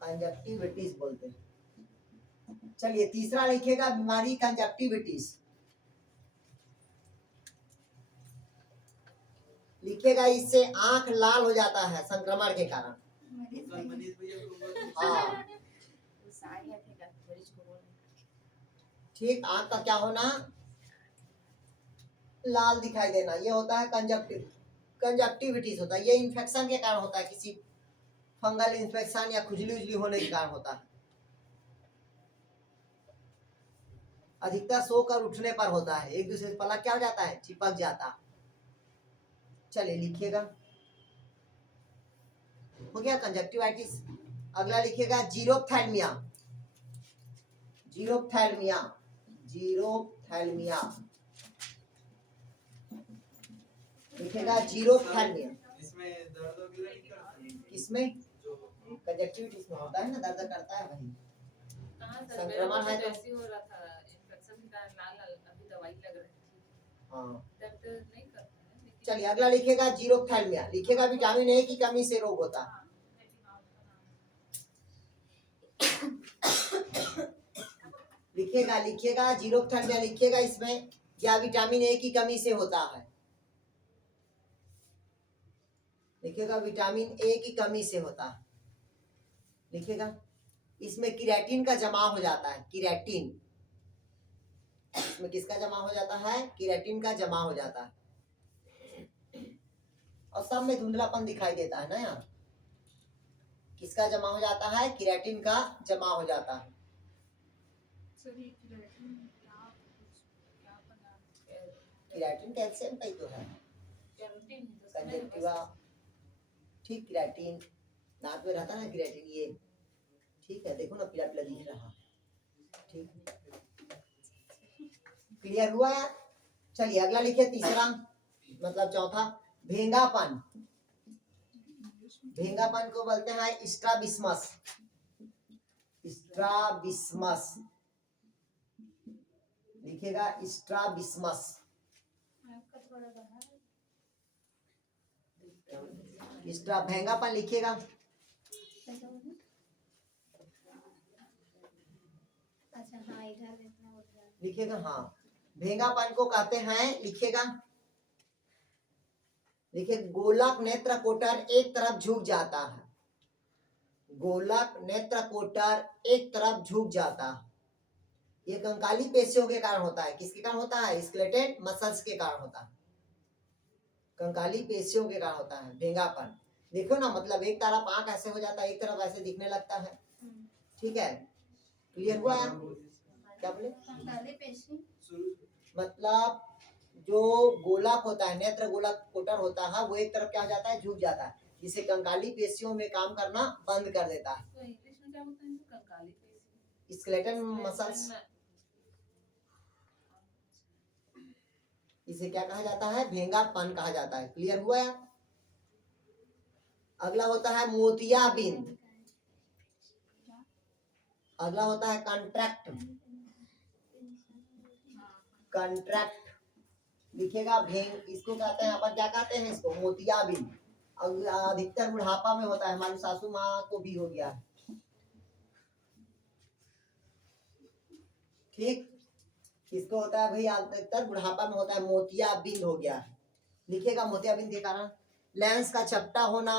कंजक्टिविटीज बोलते हैं। चलिए तीसरा लिखेगा बीमारी कंजक्टिविटीज। लिखेगा इससे आंख लाल हो जाता है संक्रमण के कारण। कल मनीष भैया को बोल- हाँ ठीक, आंख का क्या होना, लाल दिखाई देना, ये होता है कंजक्टिविटीज होता है। ये इन्फेक्शन के कारण होता है, किसी फंगल इन्फेक्शन या खुजली उजली होने के कारण होता है। अधिकतर सोकर उठने पर होता है, एक दूसरे से पलक क्या हो जाता है, चिपक जाता है। चलिए लिखिएगा, हो गया कंजक्टिवाइटिस। अगला लिखिएगा जीरोप्थैल्मिया। जीरोप्थैल्मिया, जीरोप्थैल्मिया लिखेगा, जीरोप्थैल्मिया। इसमें दर्द वगैरह नहीं करता? किसमें? जो कंजक्टिविटीज में होता है ना, दर्द करता है वही। कहाँ सर, संक्रमण है तो- ऐसे हो रहा था, इन्फेक्शन के कारण लाल अभी दवाई लग रही थी, हाँ दर्द नहीं करता है लेकिन चलिए अगला लिखेगा जीरोप्थैल्मिया। लिखेगा विटामिन ए की कमी से रोग होता है। लिखेगा जीरोप्थैल्मिया, लिखेगा, इसमें या विटामिन ए की कमी से होता है। लिखिएगा विटामिन ए की कमी से होता है। लिखिएगा इसमें केराटिन का जमा हो जाता है, केराटिन, इसमें किसका जमा हो जाता है, केराटिन का जमा हो जाता है। और सब में धुंधलापन दिखाई देता है ना यार, किसका जमा हो जाता है, केराटिन का जमा हो जाता है। सर ये केराटिन क्या बना केराटिन कैल्शियम का ही तो है, कैरोटीन तो सुना है कंजक्टिवा, बस। ठीक, केराटिन दांत में रहता है ना केराटिन, ये ठीक है, देखो ना पीला पीला दिख रहा है, ठीक, क्लियर हुआ यार। चलिए अगला लिखिए, तीसरा मतलब चौथा, भेंगापन। भेंगापन को बोलते हैं स्ट्राबिस्मस, स्ट्राबिस्मस, लिखिएगा स्ट्राबिस्मस। आपका थोड़ा बाहर भेंगापन लिखिएगा, कैसा होगा? अच्छा हाँ इधर इतना उठ गया। लिखिएगा हाँ, भेंगापन को कहते हैं, लिखिएगा, देखिए गोलक नेत्र कोटर एक तरफ झुक जाता है, गोलक नेत्र कोटर एक तरफ झुक जाता है। ये कंकाली पेशियों के कारण होता है, किसके कारण होता है, स्केलेटल मसल्स के कारण होता है, कंकाली पेशियों के कारण होता है भेंगापन। देखो ना, मतलब एक तरफ आंख ऐसे हो जाता है, एक तरफ ऐसे दिखने लगता है, ठीक है, क्लियर हुआ यार? क्या बोले, कंकाली पेशी मतलब जो गोलक होता है, नेत्र गोलक कोटर होता है, वो एक तरफ क्या हो जाता है, झुक जाता है, जिससे कंकाली पेशियों में काम करना बंद कर देता है। तो इंग्लिश में क्या बोलते हैं इनको? कंकाली पेशी, स्केलेटन मसल्स, इसे क्या कहा जाता है, भेंगापन कहा जाता है। क्लियर हुआ यार? अगला होता है मोतियाबिंद, अगला होता है कंट्रैक्ट, कंट्रैक्ट लिखिएगा, भेंग इसको कहते हैं अपन, क्या कहते हैं इसको, मोतियाबिंद। अधिकतर बुढ़ापा में होता है, हमारी सासू माँ को भी हो गया है, ठीक, किसको होता है भाई, अधिकतर बुढ़ापा में होता है, मोतियाबिंद हो गया है। लिखिएगा मोतियाबिंद के कारण लेंस का चपटा होना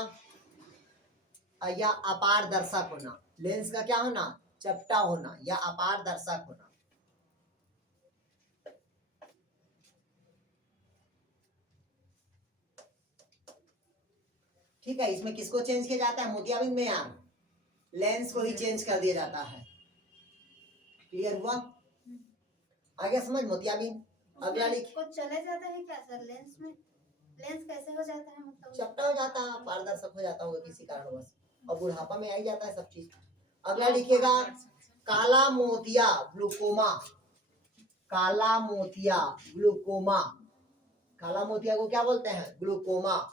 या अपारदर्शक होना, लेंस का क्या होना, चपटा होना या अपारदर्शक होना। ठीक है, इसमें किसको चेंज किया जाता है, मोतियाबिंद में यार लेंस को ही चेंज कर दिया जाता है। क्लियर हुआ? आगे समझ मोतियाबिंद। अगला लिख, कुछ चले जाता है क्या सर लेंस में? लेंस कैसे हो जाता है मतलब? चपटा हो जाता है, पारदर्शक हो जाता होगा किसी कारणवश, और बुढ़ापा में आ ही जाता है सब चीज। अगला लिखिएगा काला मोतिया, ग्लूकोमा, काला मोतिया, ग्लूकोमा, काला मोतिया को क्या बोलते हैं, ग्लूकोमा।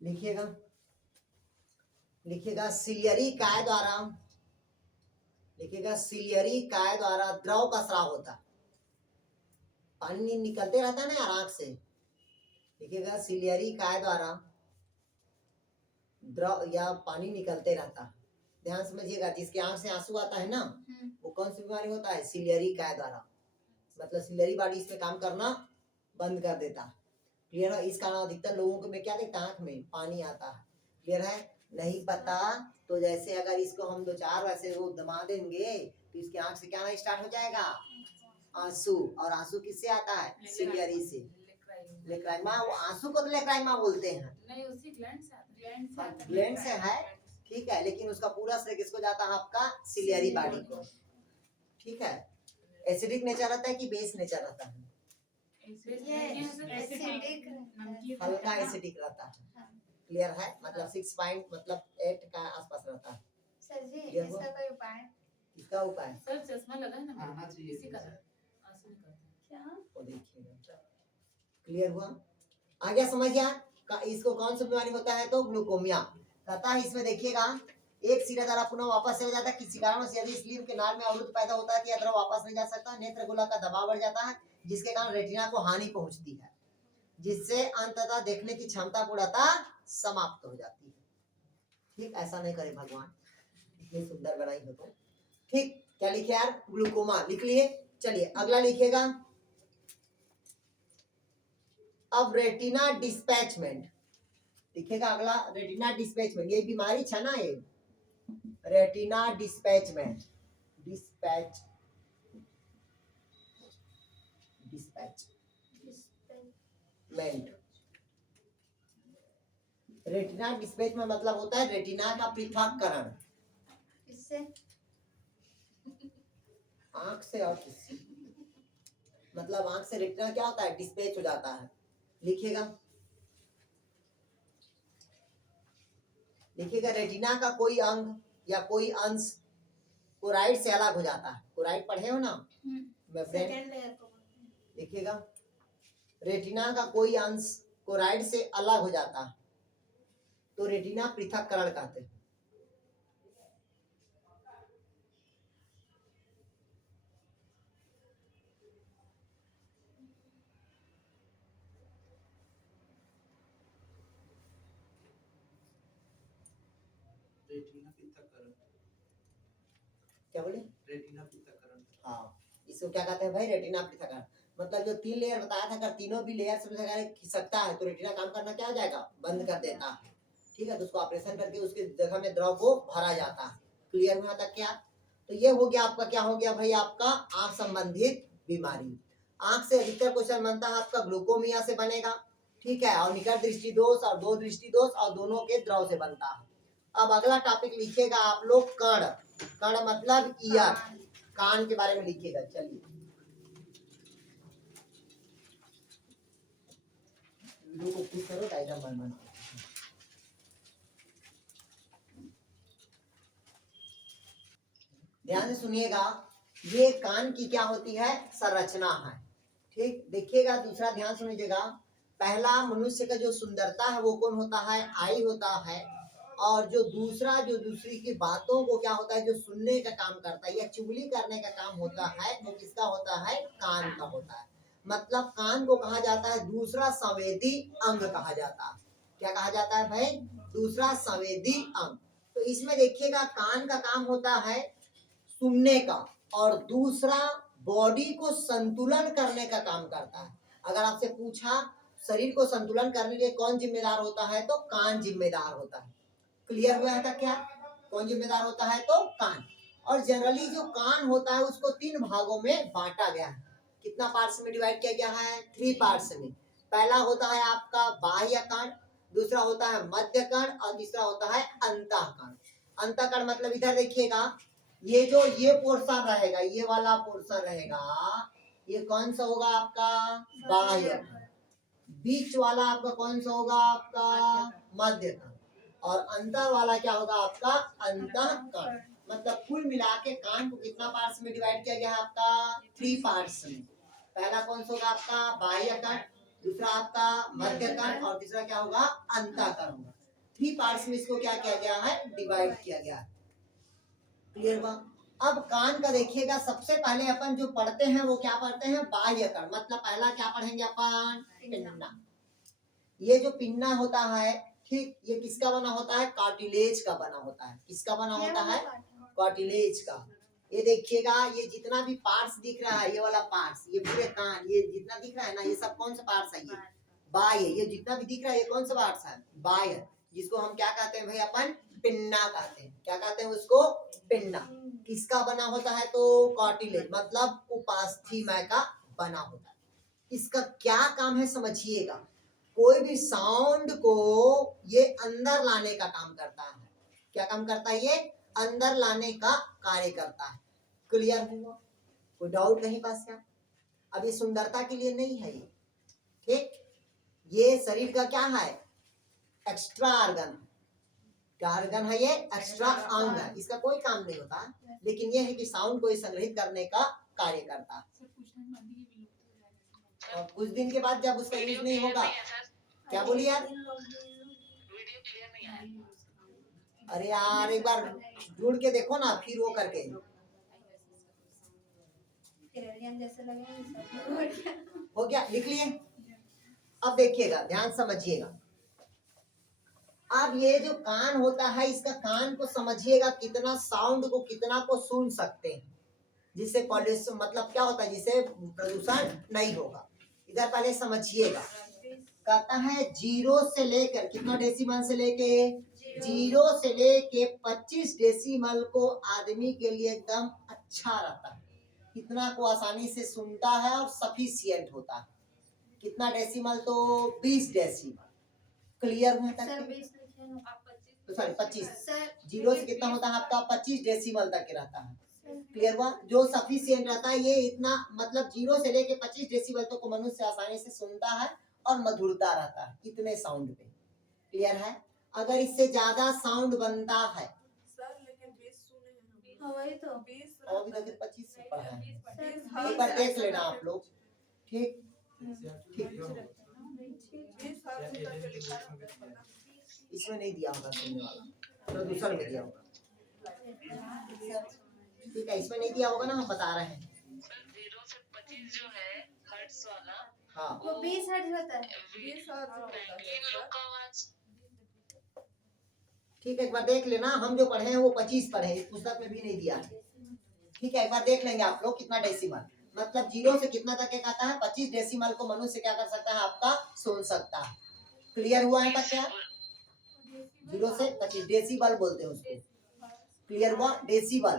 लिखिएगा, लिखिएगा सिलियरी काय द्वारा, लिखिएगा सिलियरी काय द्वारा द्रव का स्राव होता है, पानी निकलते रहता है ना यार आंख से, लिखिएगा सिलियरी काय द्वारा द्रव या पानी निकलते रहता है। ध्यान समझिएगा, जिसके आंख से आंसू आता है ना, वो कौन सी बीमारी होता है, सिलियरी काय द्वारा, मतलब सिलियरी बॉडी इसमें काम करना बंद कर देता है। क्लियर है? इस कारण अधिकतर लोगों को में क्या दिखता है, आंख में पानी आता है। क्लियर है? नहीं पता तो जैसे अगर इसको हम 2-4 वैसे वो दबा देंगे तो इसकी आंख से क्या ना स्टार्ट हो जाएगा, आंसू, और आंसू किससे आता है, सिलियरी से, लेक्राइमा, वो आंसू को तो लेक्राइमा बोलते हैं, नहीं उसी ग्लैंड से आता है। ग्लैंड से है, ठीक है, लेकिन उसका पूरा श्रेय किसको जाता है, आपका सिलियरी बॉडी को। ठीक है, एसिडिक नेचर रहता है कि बेस नेचर रहता है, हल्का एसिडिक रहता है। क्लियर है? मतलब 6 पॉइंट मतलब 8 का आसपास रहता है। सर जी क्लियर हुआ? इसका कोई उपाय? इसका उपाय सर चश्मा लगा है ना, आना चाहिए इसी कारण आंसू निकलते हैं। क्या? वो देखिएगा। क्लियर हुआ? आ गया समझ गया? इसको कौन सा बीमारी होता है, तो ग्लूकोमिया कहता है। इसमें देखिएगा एक सिरा द्वारा पुनः वापस से हो जाता है, किसी कारण से यदि स्लीव के नाल में अवरुद्ध पैदा होता है तो यह द्रव वापस नहीं जा सकता, नेत्र गोला का दबाव बढ़ जाता है, जिसके कारण रेटिना को हानि पहुंचती है, जिससे अंततः देखने की क्षमता पूर्णतः समाप्त हो जाती है। ठीक, ऐसा नहीं करे भगवान। इतनी सुंदर बनाई हो तो। ठीक, क्या लिखे यार? ग्लूकोमा लिख लिए। चलिए अगला लिखिएगा। अब रेटिना डिस्पैचमेंट लिखेगा अगला। रेटिना डिस्पैचमेंट, ये बीमारी है ना ये, रेटिना डिस्पैचमेंट। डिस्पैच डिस्पैचमेंट। रेटिना डिस्पैच में मतलब होता है रेटिना का पृथक्करण। इससे आंख से और किससे? मतलब आंख से रेटिना क्या होता है? डिस्पैच हो जाता है। लिखिएगा, लिखिएगा रेटिना का कोई अंग या कोई अंश कोराइड से अलग हो जाता है। कोराइड पढ़े हो ना, मेम्ब्रेन। सेकंड लेयर को लिखिएगा, रेटिना का कोई अंश कोराइड से अलग हो जाता है तो रेटिना पृथक्करण कहते हैं। रेटिना पृथक्करण। क्या बोले? रेटिना पृथक्करण। हाँ, इसको क्या कहते हैं भाई? रेटिना पृथक्करण। मतलब जो 3 लेयर बताया था, अगर तीनों भी लेयर से खिसकता है तो रेटिना काम करना क्या हो जाएगा? बंद कर देता है। ठीक है, तो उसको ऑपरेशन करके उसके जगह में द्रव को भरा जाता है। क्लियर हुआ तक क्या? तो ये हो गया आपका, क्या हो गया भाई? आपका आंख संबंधित बीमारी। आंख से अधिकतर क्वेश्चन बनता है आपका ग्लूकोमिया से बनेगा। ठीक है, और निकट दृष्टि दोष और दो दृष्टि दोष और दोनों के द्रव से बनता है। अब अगला टॉपिक लिखिएगा आप लोग कर्ण। कर्ण मतलब ईयर, कान के बारे में लिखिएगा। चलिए वीडियो को क्लिक करो, डायग्राम बना। ध्यान से सुनिएगा, ये कान की क्या होती है? संरचना है। ठीक, देखिएगा दूसरा ध्यान सुनिएगा। पहला मनुष्य का जो सुंदरता है वो कौन होता है? आई होता है। और जो दूसरा, जो दूसरी की बातों को क्या होता है? जो सुनने का काम करता है या चुगली करने का काम होता है, वो किसका होता है? कान का होता है। मतलब कान को कहा जाता है दूसरा संवेदी अंग कहा जाता है। क्या कहा जाता है भाई? दूसरा संवेदी अंग। तो इसमें देखिएगा कान का काम होता है सुनने का, और दूसरा बॉडी को संतुलन करने का काम करता है। अगर आपसे पूछा शरीर को संतुलन करने के लिए कौन जिम्मेदार होता है, तो कान जिम्मेदार होता है। क्लियर हुआ है क्या? कौन जिम्मेदार होता है? तो कान। और जनरली जो कान होता है उसको 3 भागों में बांटा गया है। कितना पार्ट्स में डिवाइड किया गया है? 3 पार्ट्स में। पहला होता है आपका बाह्य कान, दूसरा होता है मध्य कान और तीसरा होता है अंतःकान। अंतःकान मतलब इधर देखिएगा, ये जो ये पोर्शन रहेगा, ये वाला पोर्शन रहेगा, ये कौन सा होगा आपका? बाह्य। बीच वाला आपका कौन सा होगा? आपका मध्य कान। और अंदर वाला क्या होगा? आपका अंतःकान। मतलब कुल मिला के कान को कितना पार्ट्स में डिवाइड किया गया है? आपका 3 पार्ट्स में। पहला कौन सा होगा? आपका बाह्य कान, दूसरा आपका मध्य कान और तीसरा क्या होगा? अंतःकान होगा। 3 पार्ट्स में इसको क्या किया गया है? डिवाइड किया गया है। क्लियर हुआ? अब कान का देखिएगा, सबसे पहले अपन जो पढ़ते हैं वो क्या पढ़ते हैं? बाह्य कान। मतलब पहला क्या पढ़ेंगे अपन? पिन्ना। ये जो पिन्ना होता है, ठीक, ये किसका बना होता है? कार्टिलेज का बना होता है। किसका बना होता है? कार्टिलेज का। ये देखिएगा, ये जितना भी पार्ट्स दिख रहा है, ये वाला पार्ट्स, ये पूरे कान, ये जितना दिख रहा है ना, ये सब कौन सा पार्ट्स है? ये बाह्य। ये जितना भी दिख रहा है ये कौन सा पार्ट्स है? बाह्य। जिसको हम क्या कहते हैं भाई? अपन पिन्ना कहते हैं। क्या कहते हैं उसको? पिन्ना। किसका बना होता है? तो कार्टिलेज, मतलब उपास्थीमय का बना होता है। इसका क्या काम है समझिएगा। कोई भी साउंड को ये अंदर लाने का काम करता है। क्या काम करता है? ये अंदर लाने का कार्य करता है। क्लियर हुआ? कोई डाउट नहीं पास क्या? अब ये सुंदरता के लिए नहीं है ये, ठीक, ये शरीर का क्या है? Extra organ. क्या ऑर्गन है ये? एक्स्ट्रा अंग है। इसका कोई काम नहीं होता, लेकिन ये है कि साउंड को संग्रहित करने का कार्य करता है। और कुछ दिन के बाद जब उसका यूज नहीं होगा, क्या बोली यार? अरे यार एक बार ढूंढ के देखो ना, फिर वो करके। जैसे लगे हो गया? लिख लिए? अब देखिएगा, ध्यान समझिएगा। अब ये जो कान होता है, इसका कान को समझिएगा कितना साउंड को कितना को सुन सकते हैं, जिससे पॉल्यूशन मतलब क्या होता है, जिससे प्रदूषण नहीं होगा। इधर पहले समझिएगा, कहता है 0 से लेकर कितना डेसिमल से लेके 0 से लेके 25 डेसिमल को आदमी के लिए एकदम अच्छा रहता है, कितना को आसानी से सुनता है और सफिशियंट होता है। कितना डेसिमल, तो 20 डेसिमल। क्लियर हुआ तक? सर 20 लिखे हैं। तो सॉरी 25, सर 0 से कितना होता है आपका 25 डेसिमल तक के रहता है। क्लियर हुआ? जो सफिशियंट रहता है ये इतना मतलब 0 से लेके 25 डेसिबल तक को मनुष्य आसानी से सुनता है और मधुरता रहता है इतने साउंड पे। क्लियर है? अगर इससे ज्यादा साउंड बनता है, सर लेकिन 20 सुने हैं हम। हाँ, वही तो 20 और भी देखिए 25 से पढ़ा है, सर एक बार देख लेना आप लोग। ठीक, इसमें नहीं दिया होगा सुनने वाला, प्रदूषण में दिया होगा। ठीक है, इसमें नहीं दिया होगा ना, हम बता रहे हैं। 0 से 25 जो है हर्ट्ज वाला, हाँ वो 20 हर्ट्ज होता है। 20 हर्ट्ज होता है सर। ठीक है, एक बार देख लेना, हम जो पढ़े हैं वो 25 पढ़े, इस पुस्तक में भी नहीं दिया है। ठीक है, एक बार देख लेंगे आप लोग कितना डेसिमल, मतलब 0 से कितना तक एक आता है, 25 डेसिमल को मनुष्य क्या कर सकता है, आपका सुन सकता है। क्लियर हुआ है तक क्या? 0 से 25 डेसिबल बोलते हैं उसको। क्लियर हुआ? डेसिबल।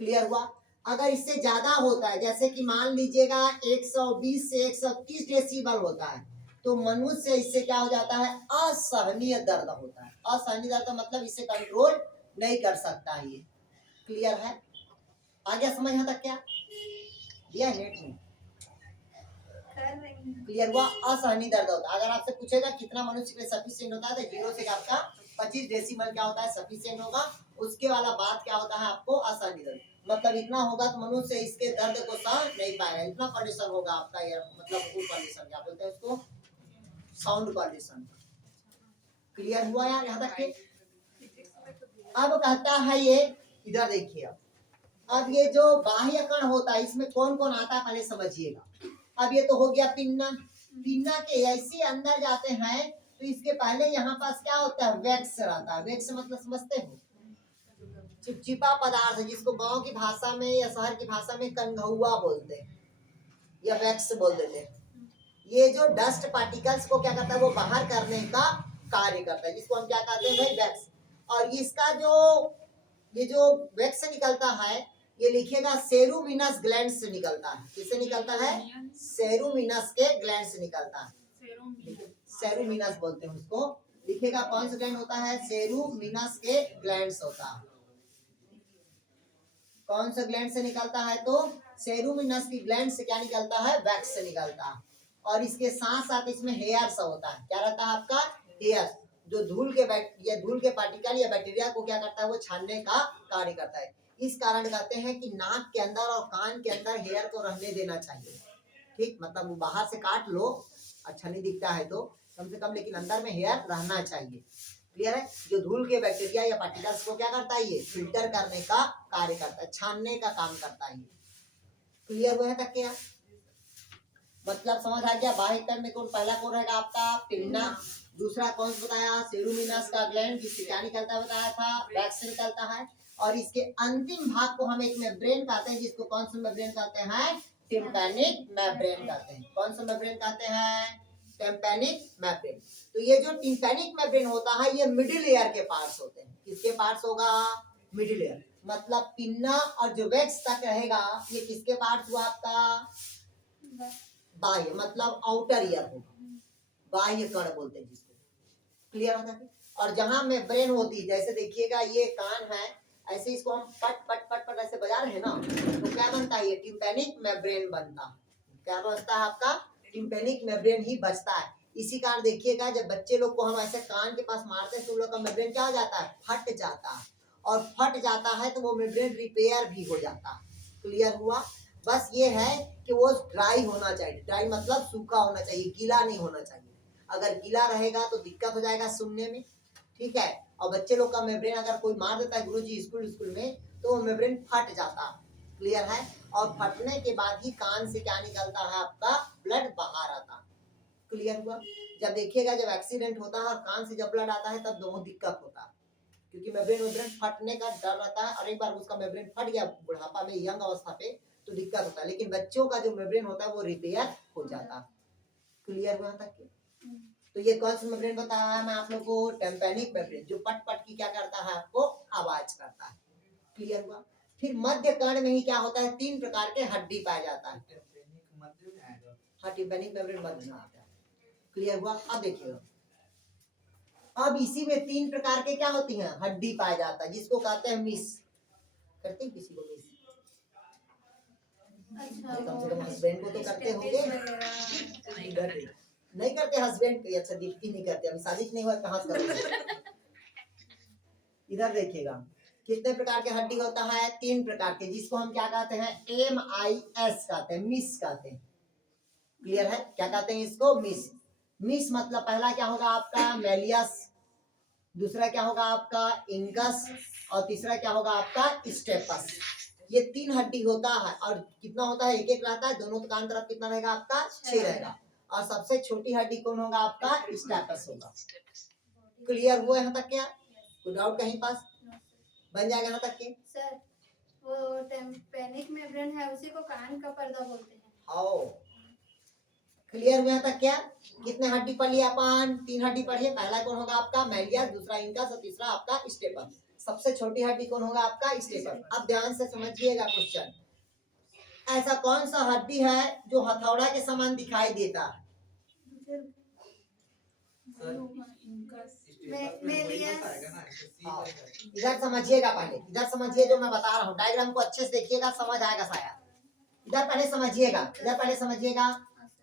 क्लियर हुआ? अगर इससे ज्यादा होता है, जैसे कि मान लीजिएगा 120 से 130 डेसिबल होता है, तो मनुष्य इससे क्या हो जाता है, असहनीय दर्द होता है। असहनीय दर्द मतलब इसे कंट्रोल नहीं कर सकता है ये। क्लियर है? आगे समझ यहाँ तक क्या दिया है नेट में? कर रही हूँ। क्लियर हुआ? असहनीय दर्द होता है। अगर आपसे पूछेगा कितना मनुष्य के सफिशिएंट होता है, तो 0 से आपका 25 डेसिमल क्या होता है, सफिशिएंट होगा। उसके वाला बात क्या होता है आपको, असहनीय दर्द, मतलब इतना होगा तो मनुष्य इसके दर्द को सह नहीं पाएगा, इतना पॉल्यूशन होगा आपका ये, मतलब वो पॉल्यूशन क्या बोलते हैं उसको, साउंड पॉल्यूशन। क्लियर हुआ यार यहाँ तक के? अब कहता है ये, इधर देखिए, अब ये जो बाह्य कण होता है इसमें कौन कौन आता है पहले समझिएगा। अब ये तो हो गया पिन्ना, पिन्ना के ऐसे अंदर जाते हैं तो इसके पहले यहाँ पास क्या होता है, वैक्स रहता है। वैक्स मतलब समझते हो, चिपचिपा पदार्थ, जिसको गांव की भाषा में या शहर की भाषा में कनघौआ बोलते हैं या वैक्स बोल देते हैं। ये जो डस्ट पार्टिकल्स को क्या करता है, वो बाहर करने का कार्य करता है, जिसको हम क्या कहते हैं भाई, वैक्स। और इसका जो ये जो वैक्स निकलता है, ये लिखेगा सेरुमिनस ग्लैंड से निकलता है। किससे निकलता है? सेरुमिनस के ग्लैंड से निकलता है। सेरुमिनस बोलते हैं उसको। लिखेगा कौन सा ग्लैंड होता है, सेरुमिनस के ग्लैंड्स होता है। कौन सा ग्लैंड से निकलता है, तो सेरुमिनस की ग्लैंड से क्या निकलता है, वैक्स से निकलता है। और इसके साथ साथ इसमें हेयर सा होता है, क्या रहता है आपका, हेयर, जो धूल के पार्टिकल या बैक्टीरिया को क्या करता है, वो छानने का कार्य करता है। इस कारण कहते हैं कि नाक के अंदर और कान के अंदर हेयर को रहने देना चाहिए। ठीक, मतलब वो बाहर से काट लो, अच्छा नहीं दिखता है तो कम से कम, लेकिन अंदर में हेयर रहना चाहिए। क्लियर है? जो धूल के बैक्टीरिया या पार्टिकल्स को क्या करता है, ये फिल्टर करने का कार्य करता है, छानने का काम करता है। क्लियर हुआ है तक क्या? मतलब समझ आ गया? बाह्य कण में कौन पहला कौन रहेगा आपका, पिन्ना। दूसरा कौन सा बताया, सेरुमिनस का ग्लैंड, जिससे क्या निकलता है बताया था, वैक्स निकलता है। और इसके अंतिम भाग को हम एक मेम्ब्रेन कहते हैं, जिसको कौन सा मेम्ब्रेन कहते हैं, टिम्पैनिक मेम्ब्रेन कहते हैं। कौन सा मेम्ब्रेन कहते हैं, टिम्पैनिक मेम्ब्रेन। तो ये जो टिम्पैनिक मेम्ब्रेन होता है, ये मिडिल एयर के पार्ट्स होते हैं। किसके पार्ट्स होगा, मिडिल एयर, मतलब पिन्ना और जो वैक्स तक रहेगा, ये किसके पार्ट्स हुआ आपका, बाह्य, मतलब आउटर ईयर होगा, बाह्य कण बोलते हैं जिसको। क्लियर होता है? और जहां मेम्ब्रेन होती है, जैसे देखिएगा ये कान है, ऐसे इसको हम पट पट पट पट ऐसे बजा रहे हैं ना, तो क्या बनता है, ये टिम्पैनिक मेम्ब्रेन बनता है। क्या बनता है आपका, टिम्पैनिक मेम्ब्रेन ही बचता है। इसी कारण देखिएगा जब बच्चे लोग को हम ऐसे कान के पास मारते हैं तो उन लोग का मेम्ब्रेन क्या हो जाता है, फट जाता है। और फट जाता है तो वो मेम्ब्रेन रिपेयर भी हो जाता है। क्लियर हुआ? बस ये है कि वो ड्राई होना चाहिए। ड्राई मतलब सूखा होना चाहिए, गीला नहीं होना चाहिए। अगर गीला रहेगा तो दिक्कत हो जाएगा सुनने में। ठीक है? और बच्चे लोग का मेम्ब्रेन अगर कोई मार देता है गुरुजी स्कूल में, तो वो मेम्ब्रेन फट जाता है। क्लियर है? और फटने के बाद ही कान से क्या निकलता है, आपका ब्लड बाहर आता है। क्लियर हुआ? जब देखिएगा जब एक्सीडेंट होता है और कान से जब ब्लड आता है तब दोनों दिक्कत होता है, क्योंकि मेम्ब्रेन फटने का डर रहता है, और एक बार उसका मेम्ब्रेन फट गया बुढ़ापा में, यंग अवस्था पे, तो दिक्कत होता है। लेकिन बच्चों का जो मेम्ब्रेन होता है वो रिपेयर हो जाता है। क्लियर हुआ तक के? तो ये कौन सा मेम्ब्रेन बताया है मैं आप लोग को? टेम्पेनिक मेम्ब्रेन, जो पट पट की क्या करता है, आपको आवाज करता है। क्लियर हुआ? फिर मध्य कर्ण में ही क्या होता है, 3 प्रकार के हड्डी पाया जाता है। मध्य में आएगा। हाँ, टिम्पेनिक मेम्ब्रेन मध्य में आता है। क्लियर हुआ? अब देखिएगा, अब इसी में 3 प्रकार के क्या होती हैं, हड्डी पाया जाता है, जिसको कहते हैं मिस। करते हैं किसी को मिस? अच्छा, कम से वो कम हस्बैंड को तो करते होंगे। इधर नहीं करते हस्बैंड को, अच्छा दीप्ति नहीं करते, अभी शादी नहीं हुआ कहाँ से करोगे? इधर देखिएगा कितने प्रकार के हड्डी होता है, 3 प्रकार के, जिसको हम क्या कहते हैं, MIS कहते हैं, मिस कहते हैं। क्लियर है? क्या कहते हैं इसको? मिस। मिस मतलब पहला क्या होगा आपका, मेलियस, दूसरा क्या होगा आपका, इंकस, और तीसरा क्या होगा आपका, स्टेपस। ये 3 हड्डी होता है, और कितना होता है, एक एक रहता है, दोनों कान तरफ कितना रहेगा आपका, 6 रहेगा, और सबसे छोटी हड्डी कौन होगा आपका, स्टेपस होगा। क्लियर हुआ यहाँ तक? क्या कोई डाउट कहीं पास? बन जाएगा यहाँ तक के? सर, वो टेम्पेनिक मेम्ब्रेन है, उसी को कान का पर्दा बोलते हैं। आओ, क्लियर हुआ यहाँ तक? क्या कितने हड्डी पढ़ लिया अपन? 3 हड्डी पढ़िए। पहला कौन होगा आपका, मेलियस, दूसरा इंकस, और तीसरा आपका स्टेपस। सबसे छोटी हड्डी कौन होगा आपका, स्टेपस। अब ध्यान से समझिएगा क्वेश्चन, ऐसा कौन सा हड्डी है जो हथौड़ा के समान दिखाई देता है? इधर समझिएगा, पहले इधर समझिए जो मैं बता रहा हूँ, डायग्राम को अच्छे से देखिएगा, समझ आएगा शायद। इधर पहले समझिएगा, इधर पहले समझिएगा,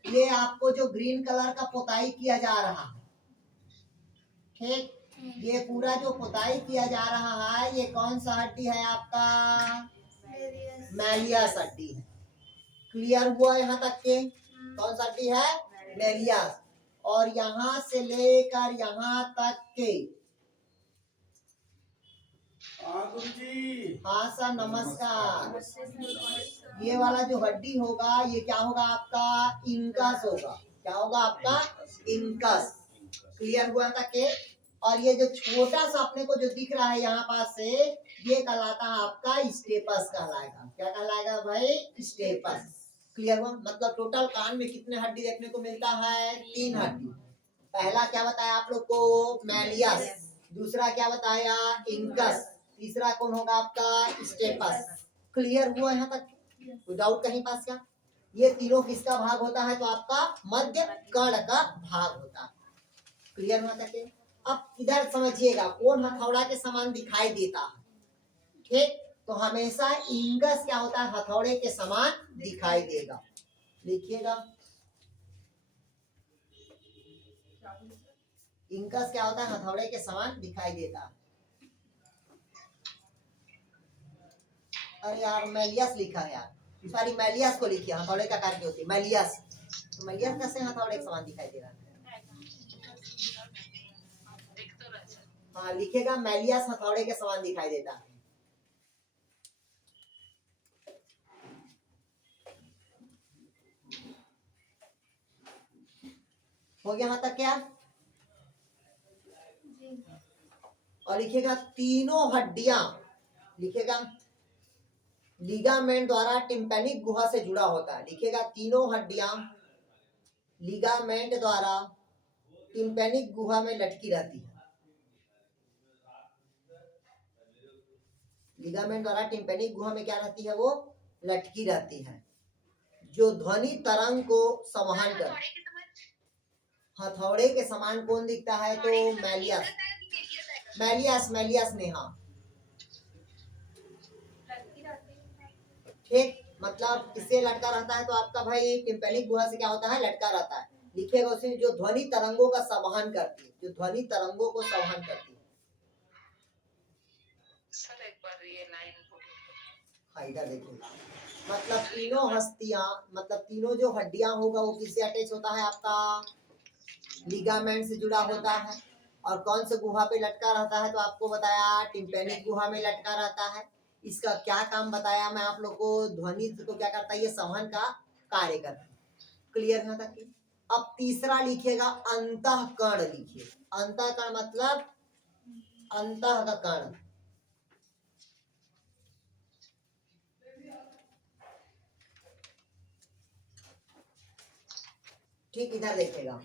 ये आपको जो ग्रीन कलर का पोताई किया जा रहा है, ठीक, ये पूरा जो पोताई किया जा रहा है, ये कौन सा हड्डी है आपका, मेलियस हड्डी है। क्लियर हुआ यहाँ तक के? कौन सा हड्डी है, मेलियस। और यहाँ से लेकर यहाँ तक के, हाँ सर नमस्कार, ये वाला जो हड्डी होगा ये क्या होगा आपका, इंकस होगा। क्या होगा आपका, इंकस। क्लियर हुआ तक के? और ये जो छोटा सा अपने को जो दिख रहा है यहाँ पास से, ये कहलाता है आपका स्टेपस कहलाएगा। क्या कहलाएगा भाई, स्टेपस। क्लियर हुआ? मतलब टोटल कान में कितने हड्डी देखने को मिलता है, 3 हड्डी। पहला क्या बताया आप लोग को, मेलियस, दूसरा क्या बताया, इंकस, तीसरा कौन होगा आपका, स्टेपस। क्लियर हुआ यहाँ तक? कोई डाउट कहीं पास? क्या ये तीनों किसका भाग होता है, तो आपका मध्य कर्ण का भाग होता है। क्लियर हुआ तक? अब इधर समझिएगा, कौन हथौड़ा के समान दिखाई देता है, ठीक, तो हमेशा इंकस क्या होता है, हथौड़े के समान दिखाई देगा। लिखिएगा, इंकस क्या होता है, हथौड़े के समान दिखाई देता है। अरे यार मेलियस लिखा है यार, सॉरी मेलियस को लिखिए, हथौड़े का कार्य होती है मेलियस। तो मेलियस कैसे हथौड़े के समान दिखाई दे रहा है? हाँ लिखेगा, मेलियस हथौड़े के समान दिखाई देता है। हो गया यहाँ तक? क्या और लिखेगा, तीनों हड्डियां, लिखेगा लिगामेंट द्वारा टिम्पेनिक गुहा से जुड़ा होता है। लिखेगा, तीनों हड्डियां लिगामेंट द्वारा टिम्पेनिक गुहा में लटकी रहती है। लिगामेंट द्वारा टिम्पेनिक गुहा में क्या रहती है, वो लटकी रहती है, जो ध्वनि तरंग को संवहन कर। हथौड़े के समान कौन दिखता है, तो मेलियस, मेलियस, मेलियस नेहा, ठीक, मतलब किससे लटका रहता है, तो आपका भाई टिम्पेनिक गुहा से क्या होता है, लटका रहता है। लिखिएगा उसे, जो ध्वनि तरंगों का संवहन करती है, जो ध्वनि तरंगों को संवहन करती है। सर एक बार ये लाइन हाँ इधर देखिए, मतलब तीनों हस्तियां, मतलब तीनों जो हड्डियां होगा वो किससे अटैच होता है, आपका लिगामेंट से जुड़ा होता है। और कौन से गुहा पे लटका रहता है, तो आपको बताया टिम्पेनिक गुहा में लटका रहता है। इसका क्या काम बताया मैं आप लोग को, ध्वनि को क्या करता है, ये संवहन का कार्य करता है। क्लियर है तक? अब तीसरा लिखिएगा अंतःकण लिखिए। अंतःकण मतलब अंतः का कण। ठीक, इधर देखिएगा,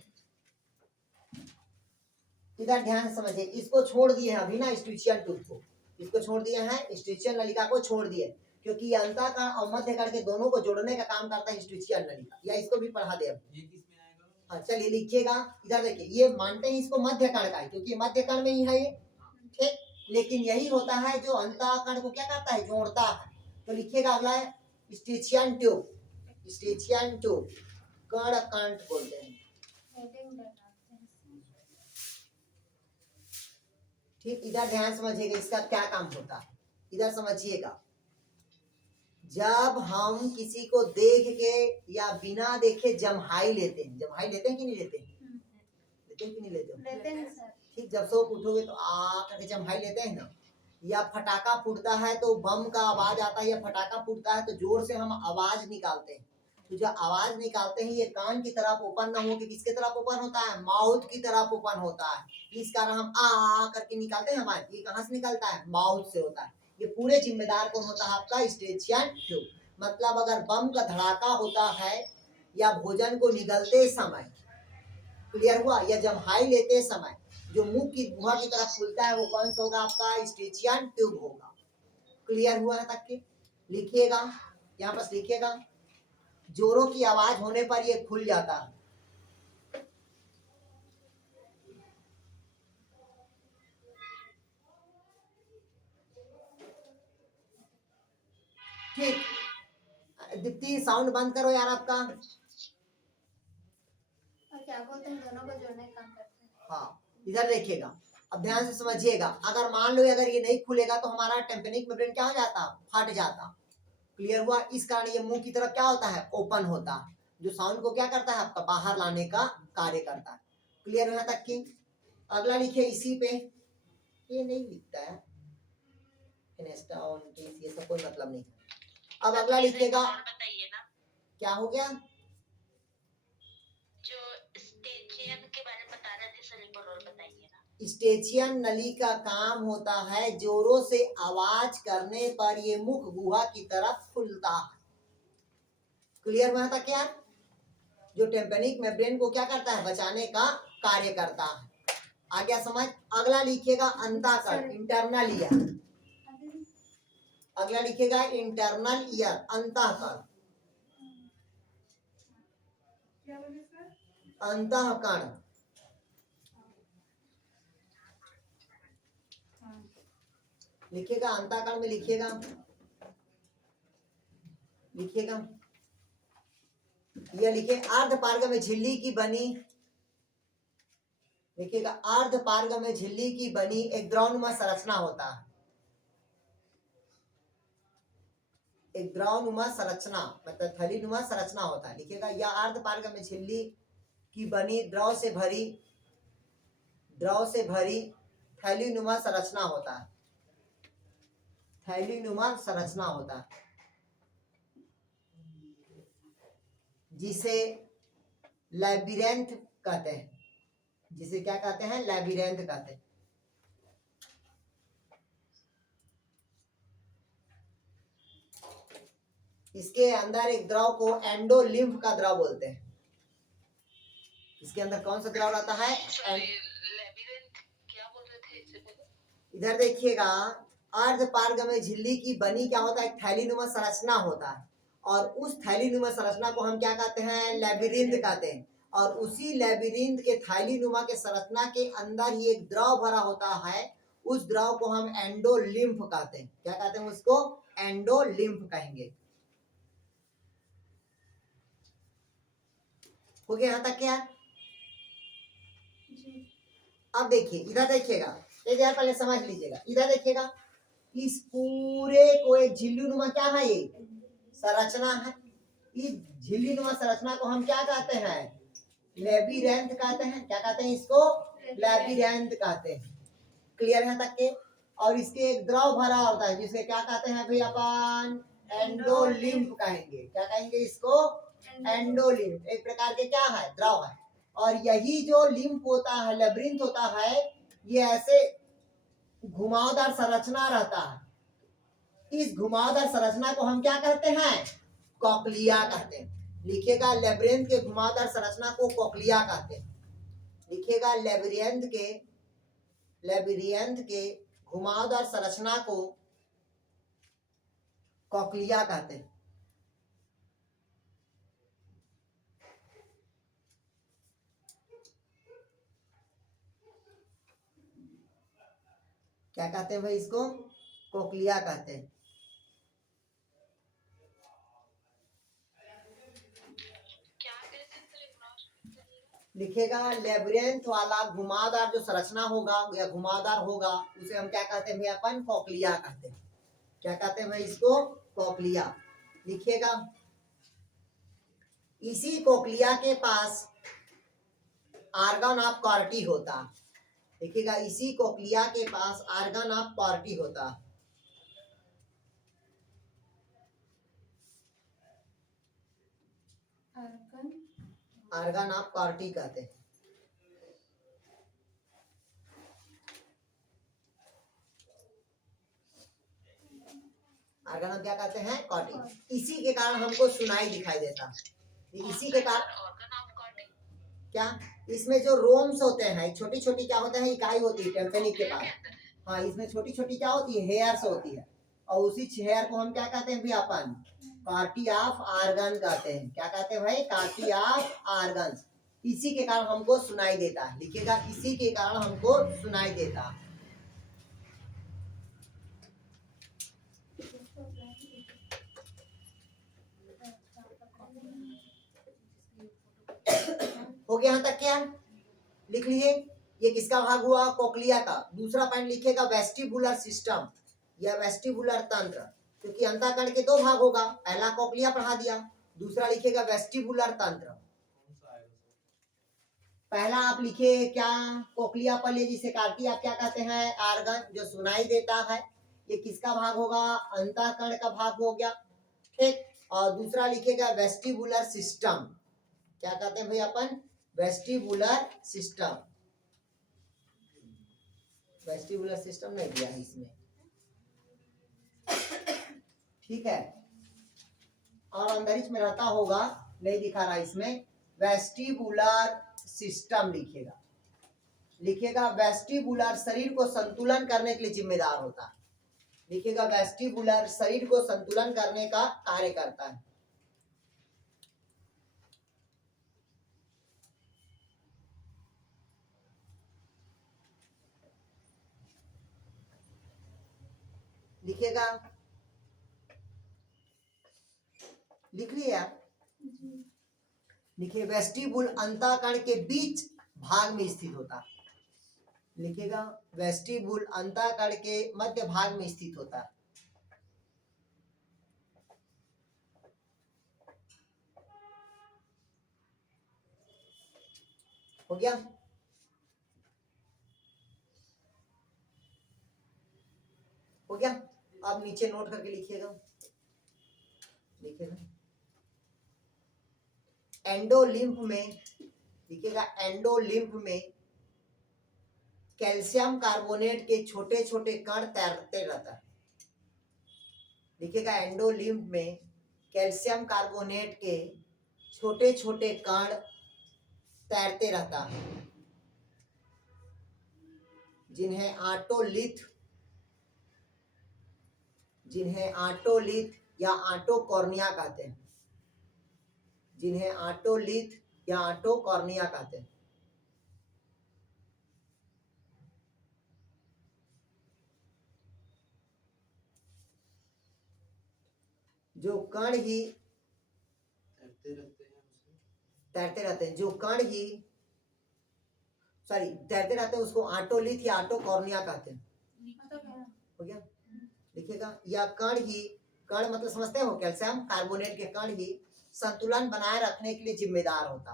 इधर ध्यान से समझिए। इसको छोड़ दिए हैं अभी ना स्ट्रिचियन ट्यूब को, इसको छोड़ दिए हैं, स्ट्रिचियन नलिका को छोड़ दिए, क्योंकि ये अंतःकण और मध्यकण के दोनों को जोड़ने का काम करता है स्ट्रिचियन नलिका। या इसको भी पढ़ा दे अब। ये किस में आएगा? हाँ चलिए लिखिएगा, इधर देखिए, ये मानते हैं इसको मध्यकण का है, क्योंकि मध्यकण में ही है ये। ठीक, लेकिन यही होता है जो अंतःकण को क्या करता है, जोड़ता है। तो लिखिएगा अगला है स्ट्रिचियन ट्यूब। स्ट्रिचियन ट्यूब कण कंठ बोलते हैं। हेडिंग लगाते हैं। ठीक, इधर ध्यान समझिएगा, इसका क्या काम होता है, इधर समझिएगा। जब हम किसी को देख के या बिना देखे जम्हाई लेते हैं, जम्हाई लेते हैं कि नहीं लेते हैं? लेते हैं कि नहीं लेते हैं? लेते हैं सर। ठीक, जब सो उठोगे तो आ करके जम्हाई लेते हैं ना। या फटाका फूटता है तो बम का आवाज आता है, या फटाका फूटता है तो जोर से हम आवाज निकालते हैं। तो जो आवाज निकालते हैं ये कान की तरफ ओपन ना हो के किसके तरफ ओपन होता है, माउथ की तरफ ओपन होता है। इस कारण हम आ करके निकालते हैं आवाज। ये कहाँ से निकलता है, माउथ से होता है। ये पूरे जिम्मेदार कौन होता है, आपका स्ट्रिचियन ट्यूब। मतलब अगर बम का धड़ाका होता है या भोजन को निगलते समय, क्लियर हुआ, या जम्हाई लेते समय जो मुंह की गुहा की तरफ खुलता है वो कौन सा होगा, आपका स्ट्रिचियन ट्यूब होगा। क्लियर हुआ है तक के? लिखिएगा, यहाँ पर लिखिएगा, जोरों की आवाज होने पर ये खुल जाता है। ठीक, दीप्ति साउंड बंद करो यार आपका। और क्या बोलते हैं, दोनों को जोड़ने का काम करते हैं। हाँ, इधर देखिएगा, अब ध्यान से समझिएगा। अगर मान लो अगर ये नहीं खुलेगा तो हमारा टेम्पेनिक मेम्ब्रेन क्या हो जाता, फट जाता। क्लियर हुआ, इस कारण ये मुंह की तरफ क्या होता है, ओपन होता है, जो साउंड को क्या करता है, आपका बाहर लाने का कार्य करता है। क्लियर यहाँ तक की? अगला लिखिए इसी पे, ये नहीं लिखता है, ये सब कोई मतलब नहीं है। अब अगला लिखिएगा, बताइए ना, क्या हो गया, जो स्टेचियन के बारे में बता रहे थे सर, एक बार और बताइए ना। स्टेचियन नली का काम होता है जोरों से आवाज करने पर ये मुख गुहा की तरफ खुलता है। क्लियर हुआ था क्या? जो टेम्पेनिक मेम्ब्रेन को क्या करता है, बचाने का कार्य करता है। आ गया समझ? अगला लिखिएगा अंतःकण, इंटरनल ईयर। अगला लिखिएगा इंटरनल ईयर, अंतःकण। क्या बोले सर? अंतःकण लिखिएगा, अंतःकण में लिखिएगा, लिखिएगा, यह लिखे अर्धपार्ग में झिल्ली की बनी, लिखिएगा अर्धपार्ग में झिल्ली की बनी एक द्रवनुमा संरचना होता है। एक द्रवनुमा संरचना मतलब थैलीनुमा संरचना होता है। लिखिएगा यह अर्धपार्ग में झिल्ली की बनी द्रव से भरी थैलीनुमा संरचना होता है। थैलीनुमा संरचना होता है जिसे लैबिरेंथ कहते हैं। जिसे क्या कहते हैं, लैबिरेंथ कहते हैं। इसके अंदर एक द्रव को एंडोलिम्फ का द्रव बोलते हैं। इसके अंदर कौन सा द्रव रहता है, लेबिरिंथ क्या बोल रहे थे इससे पहले? इधर देखिएगा, अर्धपार्ग में झिल्ली की बनी क्या होता है, एक थैलीनुमा संरचना होता है। और उस थैलीनुमा संरचना को हम क्या कहते हैं, लैबिरिंथ कहते हैं। और उसी लैबिरिंथ के थैलीनुमा के संरचना के अंदर ही एक द्रव भरा होता है। उस द्रव को हम एंडोलिम्फ कहते हैं। क्या कहते हैं उसको, एंडोलिम्फ कहेंगे। हो गया यहाँ तक क्या? अब देखिए, इधर देखिएगा, एक यार पहले समझ लीजिएगा। इधर देखिएगा, इस पूरे को एक झिल्लीनुमा क्या है, ये संरचना है। इस झिल्लीनुमा संरचना को हम क्या कहते हैं, लैबिरेंथ कहते हैं। क्या कहते हैं इसको, लैबिरेंथ कहते हैं। क्लियर है तक के? और इसके एक द्रव भरा होता है जिसके क्या कहते हैं भाई अपन, एंडोलिम्फ कहेंगे। क्या कहेंगे इसको, एंडोलिम्फ, एक प्रकार के क्या है, द्रव है। और यही जो लिम्फ होता है, लेब्रिंथ होता है, ये ऐसे घुमावदार संरचना रहता है। इस घुमावदार संरचना को हम क्या कहते हैं, कॉकलिया कहते हैं। लिखिएगा लेब्रिंथ के घुमावदार संरचना को कॉकलिया कहते हैं। लिखिएगा लेबिरियंथ के घुमावदार संरचना को कॉकलिया कहते हैं। क्या कहते हैं भाई, इसको कोक्लिया कहते हैं। लिखेगा लेबिरिंथ वाला घुमावदार जो संरचना होगा या घुमावदार होगा, उसे हम क्या कहते हैं भाई, अपन कोक्लिया कहते हैं। क्या कहते हैं भाई इसको, कोक्लिया। लिखिएगा इसी कोक्लिया के पास आर्गन ऑफ कार्टी होता। देखिएगा इसी कोक्लिया के पास आर्गन ऑफ कार्टी होता। आर्गन ऑफ कार्टी कहते हैं। आर्गन क्या कहते हैं, कार्टी। इसी के कारण हमको सुनाई दिखाई देता। इसी के कारण क्या, इसमें जो रोम्स होते हैं, छोटी छोटी क्या होते हैं, इकाई होती है टेम्पेनिक के पास। हाँ, इसमें छोटी छोटी क्या होती है, हेयर्स होती है। और उसी हेयर को हम क्या कहते हैं भाई, अपन कार्टी ऑफ आर्गन कहते हैं। क्या कहते हैं भाई, कार्टी ऑफ आर्गन। इसी के कारण हमको सुनाई देता है। लिखिएगा इसी के कारण हमको सुनाई देता। हो गया यहाँ तक क्या, लिख लिए। ये किसका भाग हुआ, कोक्लिया का। दूसरा पॉइंट लिखिएगा वेस्टिबुलर सिस्टम या वेस्टिबुलर तंत्र, क्योंकि अंतःकरण के दो भाग होगा। पहला कोक्लिया पढ़ा दिया, दूसरा लिखिएगा वेस्टिबुलर तंत्र। पहला आप लिखिए क्या, कोक्लिया पर ले, जिसे कार्टी आप क्या कहते हैं, आर्गन जो सुनाई देता है। ये किसका भाग होगा, अंतःकरण का भाग हो गया, ठीक। और दूसरा लिखिएगा वेस्टिबुलर सिस्टम। क्या कहते हैं भाई अपन, वेस्टिबुलर सिस्टम। वेस्टिबुलर सिस्टम नहीं दिया है इसमें, ठीक है। और अंदर में रहता होगा, नहीं दिखा रहा इसमें। वेस्टिबुलर सिस्टम लिखिएगा। लिखिएगा वेस्टिबुलर शरीर को संतुलन करने के लिए जिम्मेदार होता है। लिखिएगा वेस्टिबुलर शरीर को संतुलन करने का कार्य करता है। लिखिएगा, लिख लिया। लिखिए वेस्टिबुल अंतःकरण के बीच भाग में स्थित होता। लिखिएगा वेस्टिबुल अंतःकरण के मध्य भाग में स्थित होता। हो गया, हो गया। अब नीचे नोट करके लिखिएगा। लिखिएगा एंडोलिम्फ में, लिखिएगा एंडोलिम्फ में कैल्शियम कार्बोनेट के छोटे छोटे कण तैरते रहता है। लिखिएगा एंडोलिम्फ में कैल्शियम कार्बोनेट के छोटे छोटे कण तैरते रहता है, जिन्हें आटोलिथ या आटोकॉर्निया कहते हैं। जिन्हें आटोलिथ या आटोकॉर्निया कहते हैं। जो कण ही तैरते रहते हैं, जो कण ही तैरते रहते हैं, उसको आटोलिथ या आटोकॉर्निया कहते हैं। हो गया, लिखिएगा या कण ही, कण मतलब समझते हो, कैल्शियम कार्बोनेट के कण ही संतुलन बनाए रखने के लिए जिम्मेदार होता।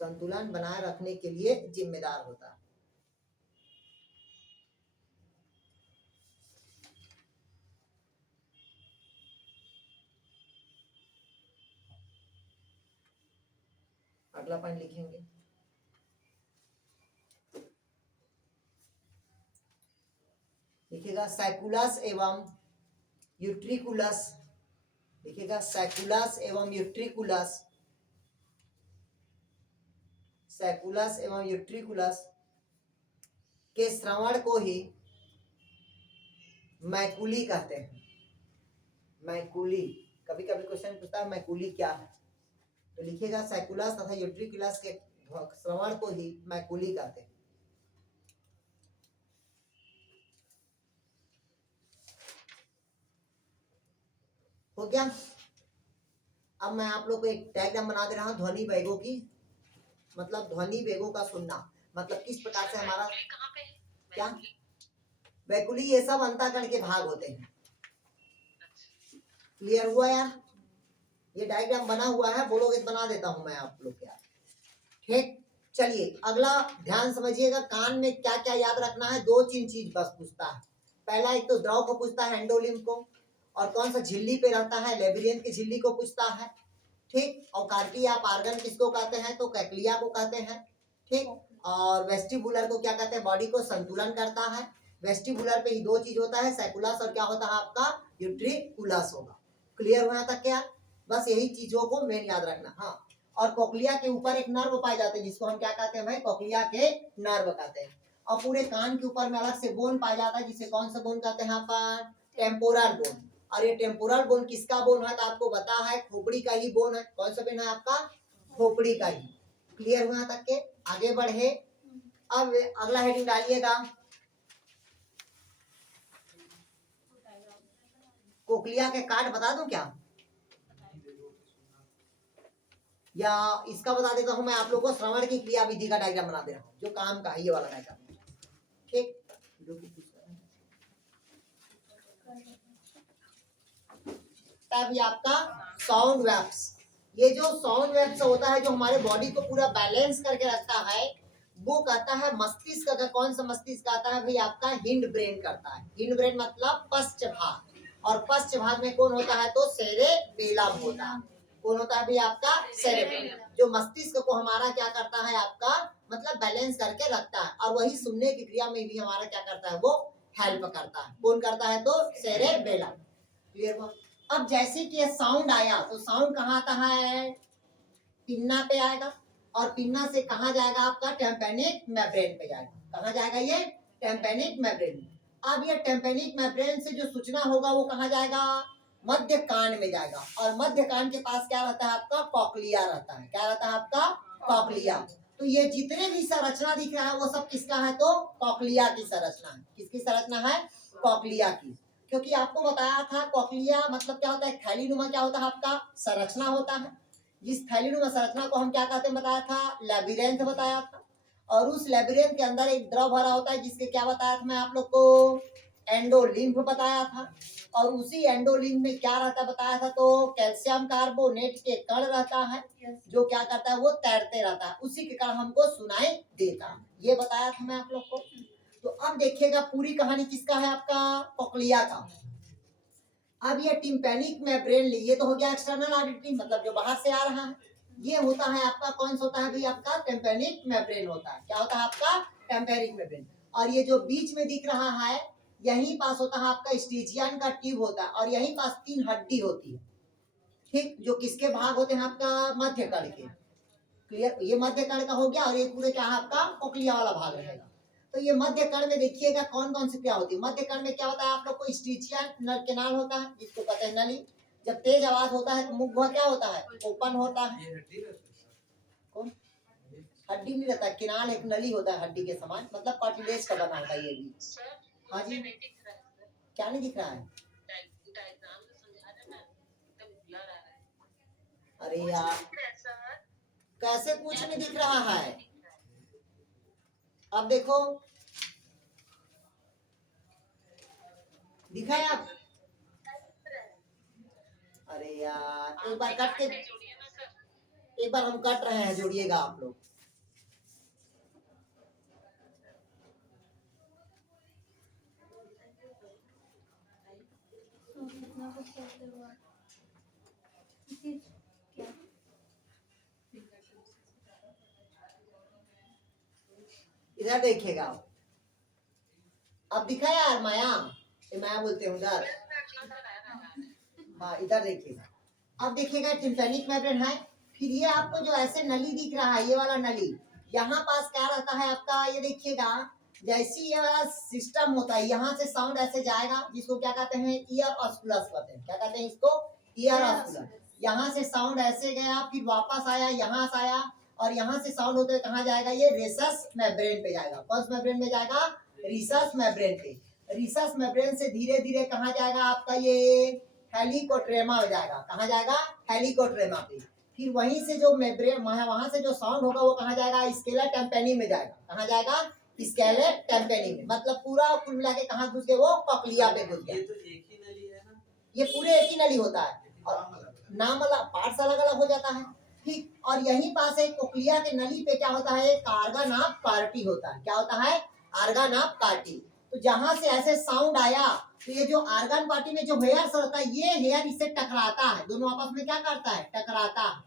संतुलन बनाए रखने के लिए जिम्मेदार होता। अगला पॉइंट लिखेंगे। लिखिएगा सैकुलस एवं यूट्रिकुलस। लिखिएगा सैकुलस एवं यूट्रिकुलस। सैकुलस एवं यूट्रिकुलस के श्रवण को ही मैकुली कहते हैं। मैकुली, कभी कभी क्वेश्चन पूछता है मैकुली क्या है, तो लिखिएगा सैकुलस तथा यूट्रिकुलस के श्रवण को ही मैकुली कहते हैं। हो गया। अब मैं आप लोग को एक डायग्राम बना दे रहा हूं ध्वनि वेगों की, मतलब ध्वनि वेगों का सुनना, मतलब किस प्रकार से हमारा कहाँ पे है? क्या वैकुली, ये सब अंतःकरण के भाग होते हैं। क्लियर हुआ यार? ये डायग्राम बना हुआ है, बोलोगे तो बना देता हूं मैं आप लोग के यार। ठीक, चलिए अगला ध्यान समझिएगा। कान में क्या क्या याद रखना है, दो तीन चीज बस पूछता है। पहला एक तो द्रव को पूछता है, एंडोलिम्फ को, और कौन सा झिल्ली पे रहता है, लेबिरियंथ की झिल्ली को पूछता है। ठीक, और कार्टी आप आर्गन किसको कहते हैं, तो कैक्लिया को कहते हैं। ठीक, और वेस्टिबुलर को क्या कहते हैं, बॉडी को संतुलन करता है। वेस्टिबुलर पे ही दो चीज होता है, सैकुलस और क्या होता है आपका यूट्रिकुलस होगा। क्लियर हुआ तक क्या? बस यही चीजों को मेन याद रखना। हाँ, और कोक्लिया के ऊपर एक नर्व पाए जाते हैं जिसको हम क्या कहते हैं भाई, कोक्लिया के नर्व कहते हैं। और पूरे कान के ऊपर में अलग से बोन पाया जाता है जिसे कौन सा बोन कहते हैं अपन, टेम्पोरल बोन। और ये टेम्पोरल बोन किसका बोन है, तो आपको पता है खोपड़ी का ही बोन है। कौन सा बोन है आपका, खोपड़ी का ही। क्लियर हुआ तक के? आगे बढ़े। अब अगला हेडिंग डालिएगा, कोक्लिया के काट बता दूं क्या, या इसका बता देता हूं मैं आप लोगों को, श्रवण की क्रिया विधि का डायग्राम बना दे रहा हूं जो काम का है, ये वाला डायग्राम। ठीक, तब ये आपका साउंड वेव्स, ये जो साउंड वेव्स होता है जो हमारे बॉडी को पूरा बैलेंस करके रखता है, वो कहता है मस्तिष्क का। कौन सा मस्तिष्क आता है भाई, आपका हिंड ब्रेन करता है। हिंड ब्रेन मतलब पश्च भाग, और पश्च भाग में कौन होता है, तो सेरेबेलम होता है। कौन होता है भाई आपका, सेरेबेलम, जो मस्तिष्क को हमारा क्या करता है आपका, मतलब बैलेंस करके रखता है। और वही सुनने की क्रिया में भी हमारा क्या करता है, वो हेल्प करता है। कौन करता है, तो सेरेबेलम। क्लियर हुआ? अब जैसे कि ये साउंड आया, तो साउंड कहाँ आता है, पिन्ना पे आएगा, और पिन्ना से कहाँ जाएगा आपका, टेम्पेनिक मेम्ब्रेन पे जाएगा। कहाँ जाएगा ये, टेम्पेनिक मेम्ब्रेन। अब ये टेम्पेनिक मेम्ब्रेन से जो सूचना होगा वो कहाँ जाएगा, मध्य कान में जाएगा। और मध्य कान के पास क्या रहता है आपका, कॉक्लिया रहता है। क्या रहता है आपका, कॉक्लिया। तो ये जितने भी संरचना दिख रहा है वो सब किसका है, तो कॉक्लिया की संरचना है। किसकी संरचना है, कॉक्लिया की। क्योंकि आपको बताया था कॉक्लिया मतलब क्या होता है, थैलीनुमा क्या होता है आपका, संरचना होता है। जिस थैलीनुमा संरचना को हम क्या कहते हैं बताया था, लेबिरिंथ बताया था। और उस लेबिरिंथ के अंदर एक द्रव भरा होता है जिसके क्या बताया था मैं आप लोग को, एंडोलिम्फ बताया था। और उसी एंडोलिम्फ में क्या रहता बताया था, तो कैल्शियम कार्बोनेट के कण रहता है जो क्या करता है, वो तैरते रहता है, उसी के कारण हमको सुनाई देता है। ये बताया था मैं आप लोग को। तो अब देखिएगा पूरी कहानी किसका है आपका, कॉक्लिया का। अब ये टिम्पैनिक मेम्ब्रेन, ये तो हो गया एक्सटर्नल ऑडिटरी, मतलब जो बाहर से आ रहा है। ये होता है आपका कौन सा होता है भाई, आपका टिम्पैनिक मेम्ब्रेन होता है। क्या होता है आपका, टिम्पैनिक मेम्ब्रेन। और ये जो बीच में दिख रहा है, यहीं पास होता है आपका स्टीजियन का ट्यूब होता है, और यहीं पास 3 हड्डी होती है। ठीक, जो किसके भाग होते हैं आपका, मध्य कण के। क्लियर, ये मध्य कण का हो गया, और ये पूरे क्या है आपका, कोक्लिया वाला भाग रहेगा। तो ये मध्य कण में देखिएगा कौन कौन सी क्रिया होती है। मध्य कण में क्या होता है आप लोग को, स्टीचियन नल केनाल होता है जिसको कहते हैं नली। जब तेज आवाज होता है तो मुख क्या होता है, ओपन होता है। ये हड्डी रहता है। कौन, हड्डी नहीं रहता, केनाल एक नली होता है हड्डी के समान, मतलब कार्टिलेज का बना होता है ये भी। सर हाँ जी, नहीं दिख रहा है सर, क्या नहीं दिख रहा है, डायग्राम में समझा रहे ना, एकदम ब्लर आ रहा है। अरे यार सर कैसे कुछ नहीं दिख रहा है। अब देखो दिखा है आप, अरे यार एक बार कट के, जोड़िए ना सर। एक बार हम कट रहे हैं, जोड़िएगा आप लोग। कितना कुछ करते हुआ क्या इधर देखिएगा, अब दिखा यार माया, ये माया बोलते हैं उधर। हाँ इधर देखिएगा, अब देखिएगा टिम्पैनिक मेम्ब्रेन है। फिर ये आपको जो ऐसे नली दिख रहा है, ये वाला नली, यहाँ पास क्या रहता है आपका, ये देखिएगा जैसी ये वाला सिस्टम होता है, यहाँ से साउंड ऐसे जाएगा, जिसको क्या कहते हैं, ईयर ऑस्कुलस कहते हैं। क्या कहते हैं इसको, ईयर ऑस्कुलस। यहाँ से साउंड ऐसे गया, फिर वापस आया, यहाँ से आया, और यहाँ से साउंड होते हुए कहाँ जाएगा, ये रेसस मेम्ब्रेन पे जाएगा। कौन सा मेम्ब्रेन में जाएगा, रिसस मेम्ब्रेन पे। रिसस मेम्ब्रेन से धीरे धीरे कहाँ जाएगा आपका, ये हेलिकोट्रेमा में जाएगा। कहाँ जाएगा, हेलिकोट्रेमा पे। फिर वहीं से जो मेम्ब्रेन वहां से जो साउंड होगा वो कहाँ जाएगा, स्केलर टेम्पेनी में जाएगा। कहाँ जाएगा, स्केलर टेम्पेनी में। मतलब पूरा कुल मिला के कहाँ घुस गए, वो कॉक्लिया पे घुस गया। ये तो एक ही नली है ना, ये पूरे एक ही नली होता है, और नाम अलग नाम अलग, पार्ट्स अलग अलग हो जाता है। ठीक, और यहीं पास एक कोक्लिया के नली पे क्या होता है, एक आर्गन ऑफ कार्टी होता है। क्या होता है, आर्गन ऑफ कार्टी। तो जहां से ऐसे साउंड आया, तो ये जो आर्गन पार्टी में जो हेयर होता है, ये हेयर इससे टकराता है, दोनों आपस में क्या करता है, टकराता है।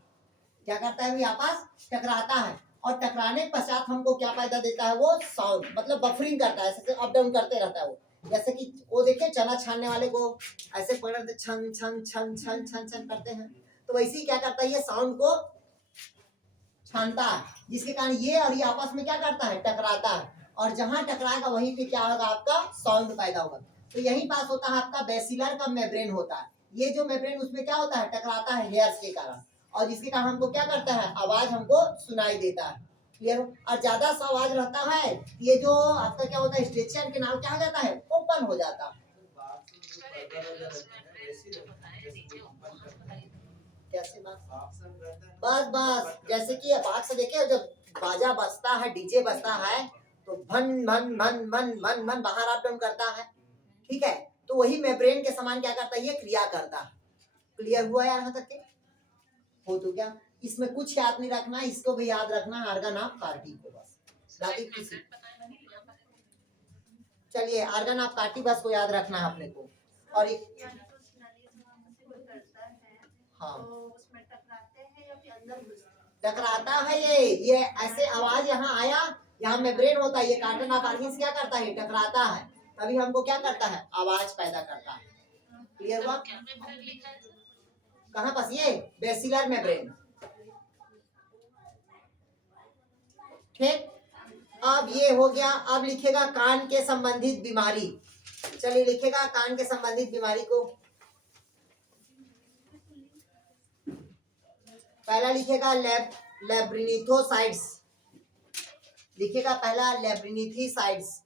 क्या करता है, आपस टकराता है, और टकराने के पश्चात हमको क्या पैदा देता है, वो साउंड, मतलब बफरिंग करता है, ऐसे अप डाउन करते रहता है वो। जैसे कि वो देखिए चना छानने वाले को ऐसे पकड़ते छन छन छन छन छन छन करते हैं, तो वैसे ही क्या करता है, ये साउंड को छानता है, जिसके कारण ये और ये आपस में क्या करता है, टकराता है, और जहां टकराएगा वहीं पे क्या होगा, आपका साउंड पैदा होगा। तो यही पास होता है आपका बेसिलर का मेम्ब्रेन होता है। ये जो मेम्ब्रेन उसमें क्या होता है, टकराता है हेयर्स के कारण, और जिसके कारण हमको क्या करता है, आवाज हमको सुनाई देता है। क्लियर। और ज्यादा सा आवाज रहता है, ये जो आपका क्या होता है, स्ट्रेचर के नाम क्या हो जाता है, ओपन हो जाता है। कैसे बस बस जैसे कि बात से देखे, जब बाजा बजता है, डीजे बजता है, तो भन भन भन भन भन भन बाहर अप डाउन करता है। ठीक है, तो वही मेम्ब्रेन के समान क्या करता है, ये क्रिया करता है। क्लियर हुआ यार, यहाँ तक के हो तो क्या, इसमें कुछ याद नहीं रखना, इसको भी याद रखना, आर्गन ऑफ कार्टी को बस, बाकी किसी। चलिए आर्गन ऑफ कार्टी बस को याद रखना है अपने को। और एक हाँ, टकराता है, ये ऐसे आवाज यहाँ आया, यहाँ मेम्ब्रेन होता है, ये कार्टन ऑफ आर्गन्स क्या करता है, टकराता है, तभी हमको क्या करता है, आवाज पैदा करता है। क्लियर हुआ, कहाँ पास, ये बेसिलर मेम्ब्रेन। ठीक, अब ये हो गया। अब लिखेगा कान के संबंधित बीमारी। चलिए लिखेगा कान के संबंधित बीमारी को। पहला लिखेगा लैब्रिनिथोसाइट्स, लिखेगा पहला लैब्रिनिथोसाइट्स।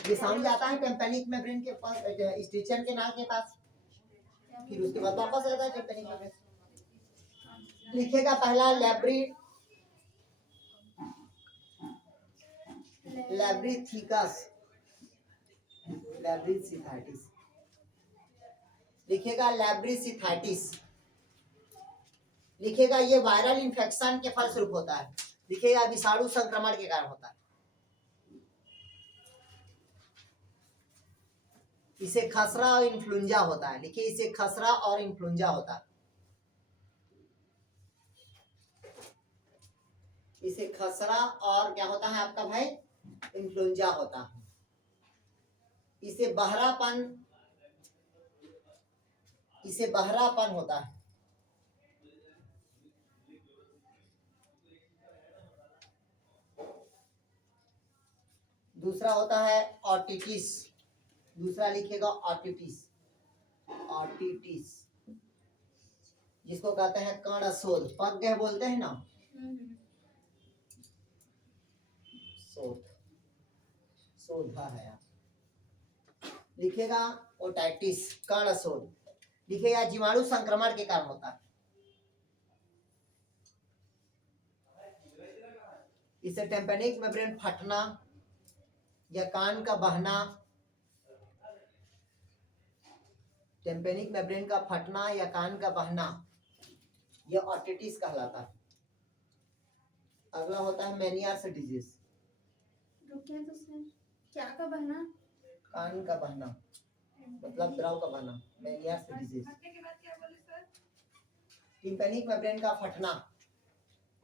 ये साउंड जाता है टेम्पेनिक मेम्ब्रेन के पास, स्टिचन के नाल के पास, फिर उसके बाद वापस आता है टेम्पेनिक मेम्ब्रेन। लिखेगा पहला लैब्रिथिकस, लैब्रिसिथाइटिस, लिखेगा लैब्रिसिथाइटिस। लिखेगा ये वायरल इन्फेक्शन के फलस्वरूप होता है, लिखेगा विषाणु संक्रमण के कारण होता है। इसे खसरा और इन्फ्लुएंजा होता है, लिखिए इसे खसरा और इन्फ्लुएंजा होता है। इसे खसरा और क्या होता है आपका भाई, इन्फ्लुएंजा होता है। इसे बहरापन होता है। दूसरा होता है ऑटिटिस, दूसरा लिखेगा ऑटिटिस, ऑटिटिस जिसको कहते हैं कर्णशोथ, पग गए बोलते हैं ना, शोधा है। लिखेगा ओटाइटिस, कर्णशोथ, लिखेगा जीवाणु संक्रमण के कारण होता है। इसे टेम्पेनिक मेम्ब्रेन फटना या कान का बहना, टेम्पेनिक मेम्ब्रेन का फटना या कान का बहना, यह ऑटिटिस कहलाता है। अगला होता है मेनियर्स डिजीज। क्या का बहना, कान का बहना, मतलब द्रव का बहना, मैनियर्स डिजीज। फटने के बाद क्या बोले सर? टिम्पैनिक मेम्ब्रेन का फटना,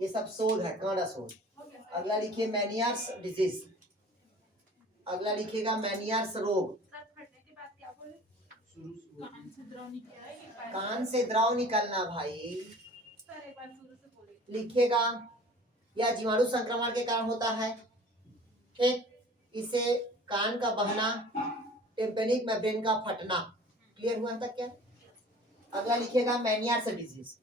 ये सब शोध है, कांडा शोध। हो गया सर। अगला लिखिए मैनियर्स डिजीज। अगला लिखिएगा मैनियर्स रोग। सर फटने के बाद क्या बोले? शुरू शुरू कान से द्रव निकला है, ये पैर कान से द्रव निकलना भाई। सर एक बार शुरू से बोले। लिखिएगा, यह जीवाणु संक्रमण के कारण होता है। ठीक, इसे कान का बहना, टिम्पैनिक मेम्ब्रेन का फटना। क्लियर हुआ तक क्या? अगला लिखिएगा मैनियर्स डिजीज।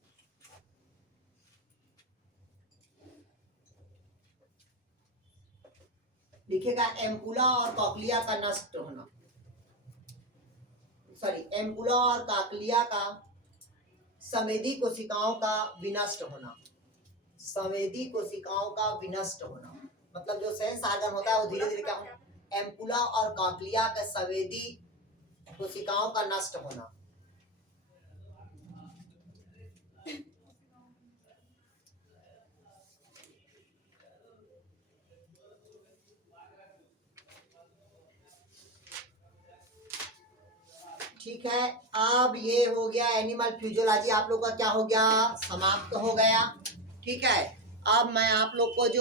लिखिएगा एम्पुला और कॉकलिया का नष्ट होना, सॉरी एम्पुला और काकलिया का संवेदी कोशिकाओं का विनष्ट होना। संवेदी कोशिकाओं का विनष्ट होना मतलब जो सेंस आर्गन होता है वो धीरे धीरे क्या होना, एम्पुला और कॉकलिया के संवेदी कोशिकाओं का नष्ट होना। ठीक है, अब ये हो गया एनिमल फिजियोलॉजी, आप लोग का क्या हो गया, समाप्त हो गया। ठीक है, अब मैं आप लोग को जो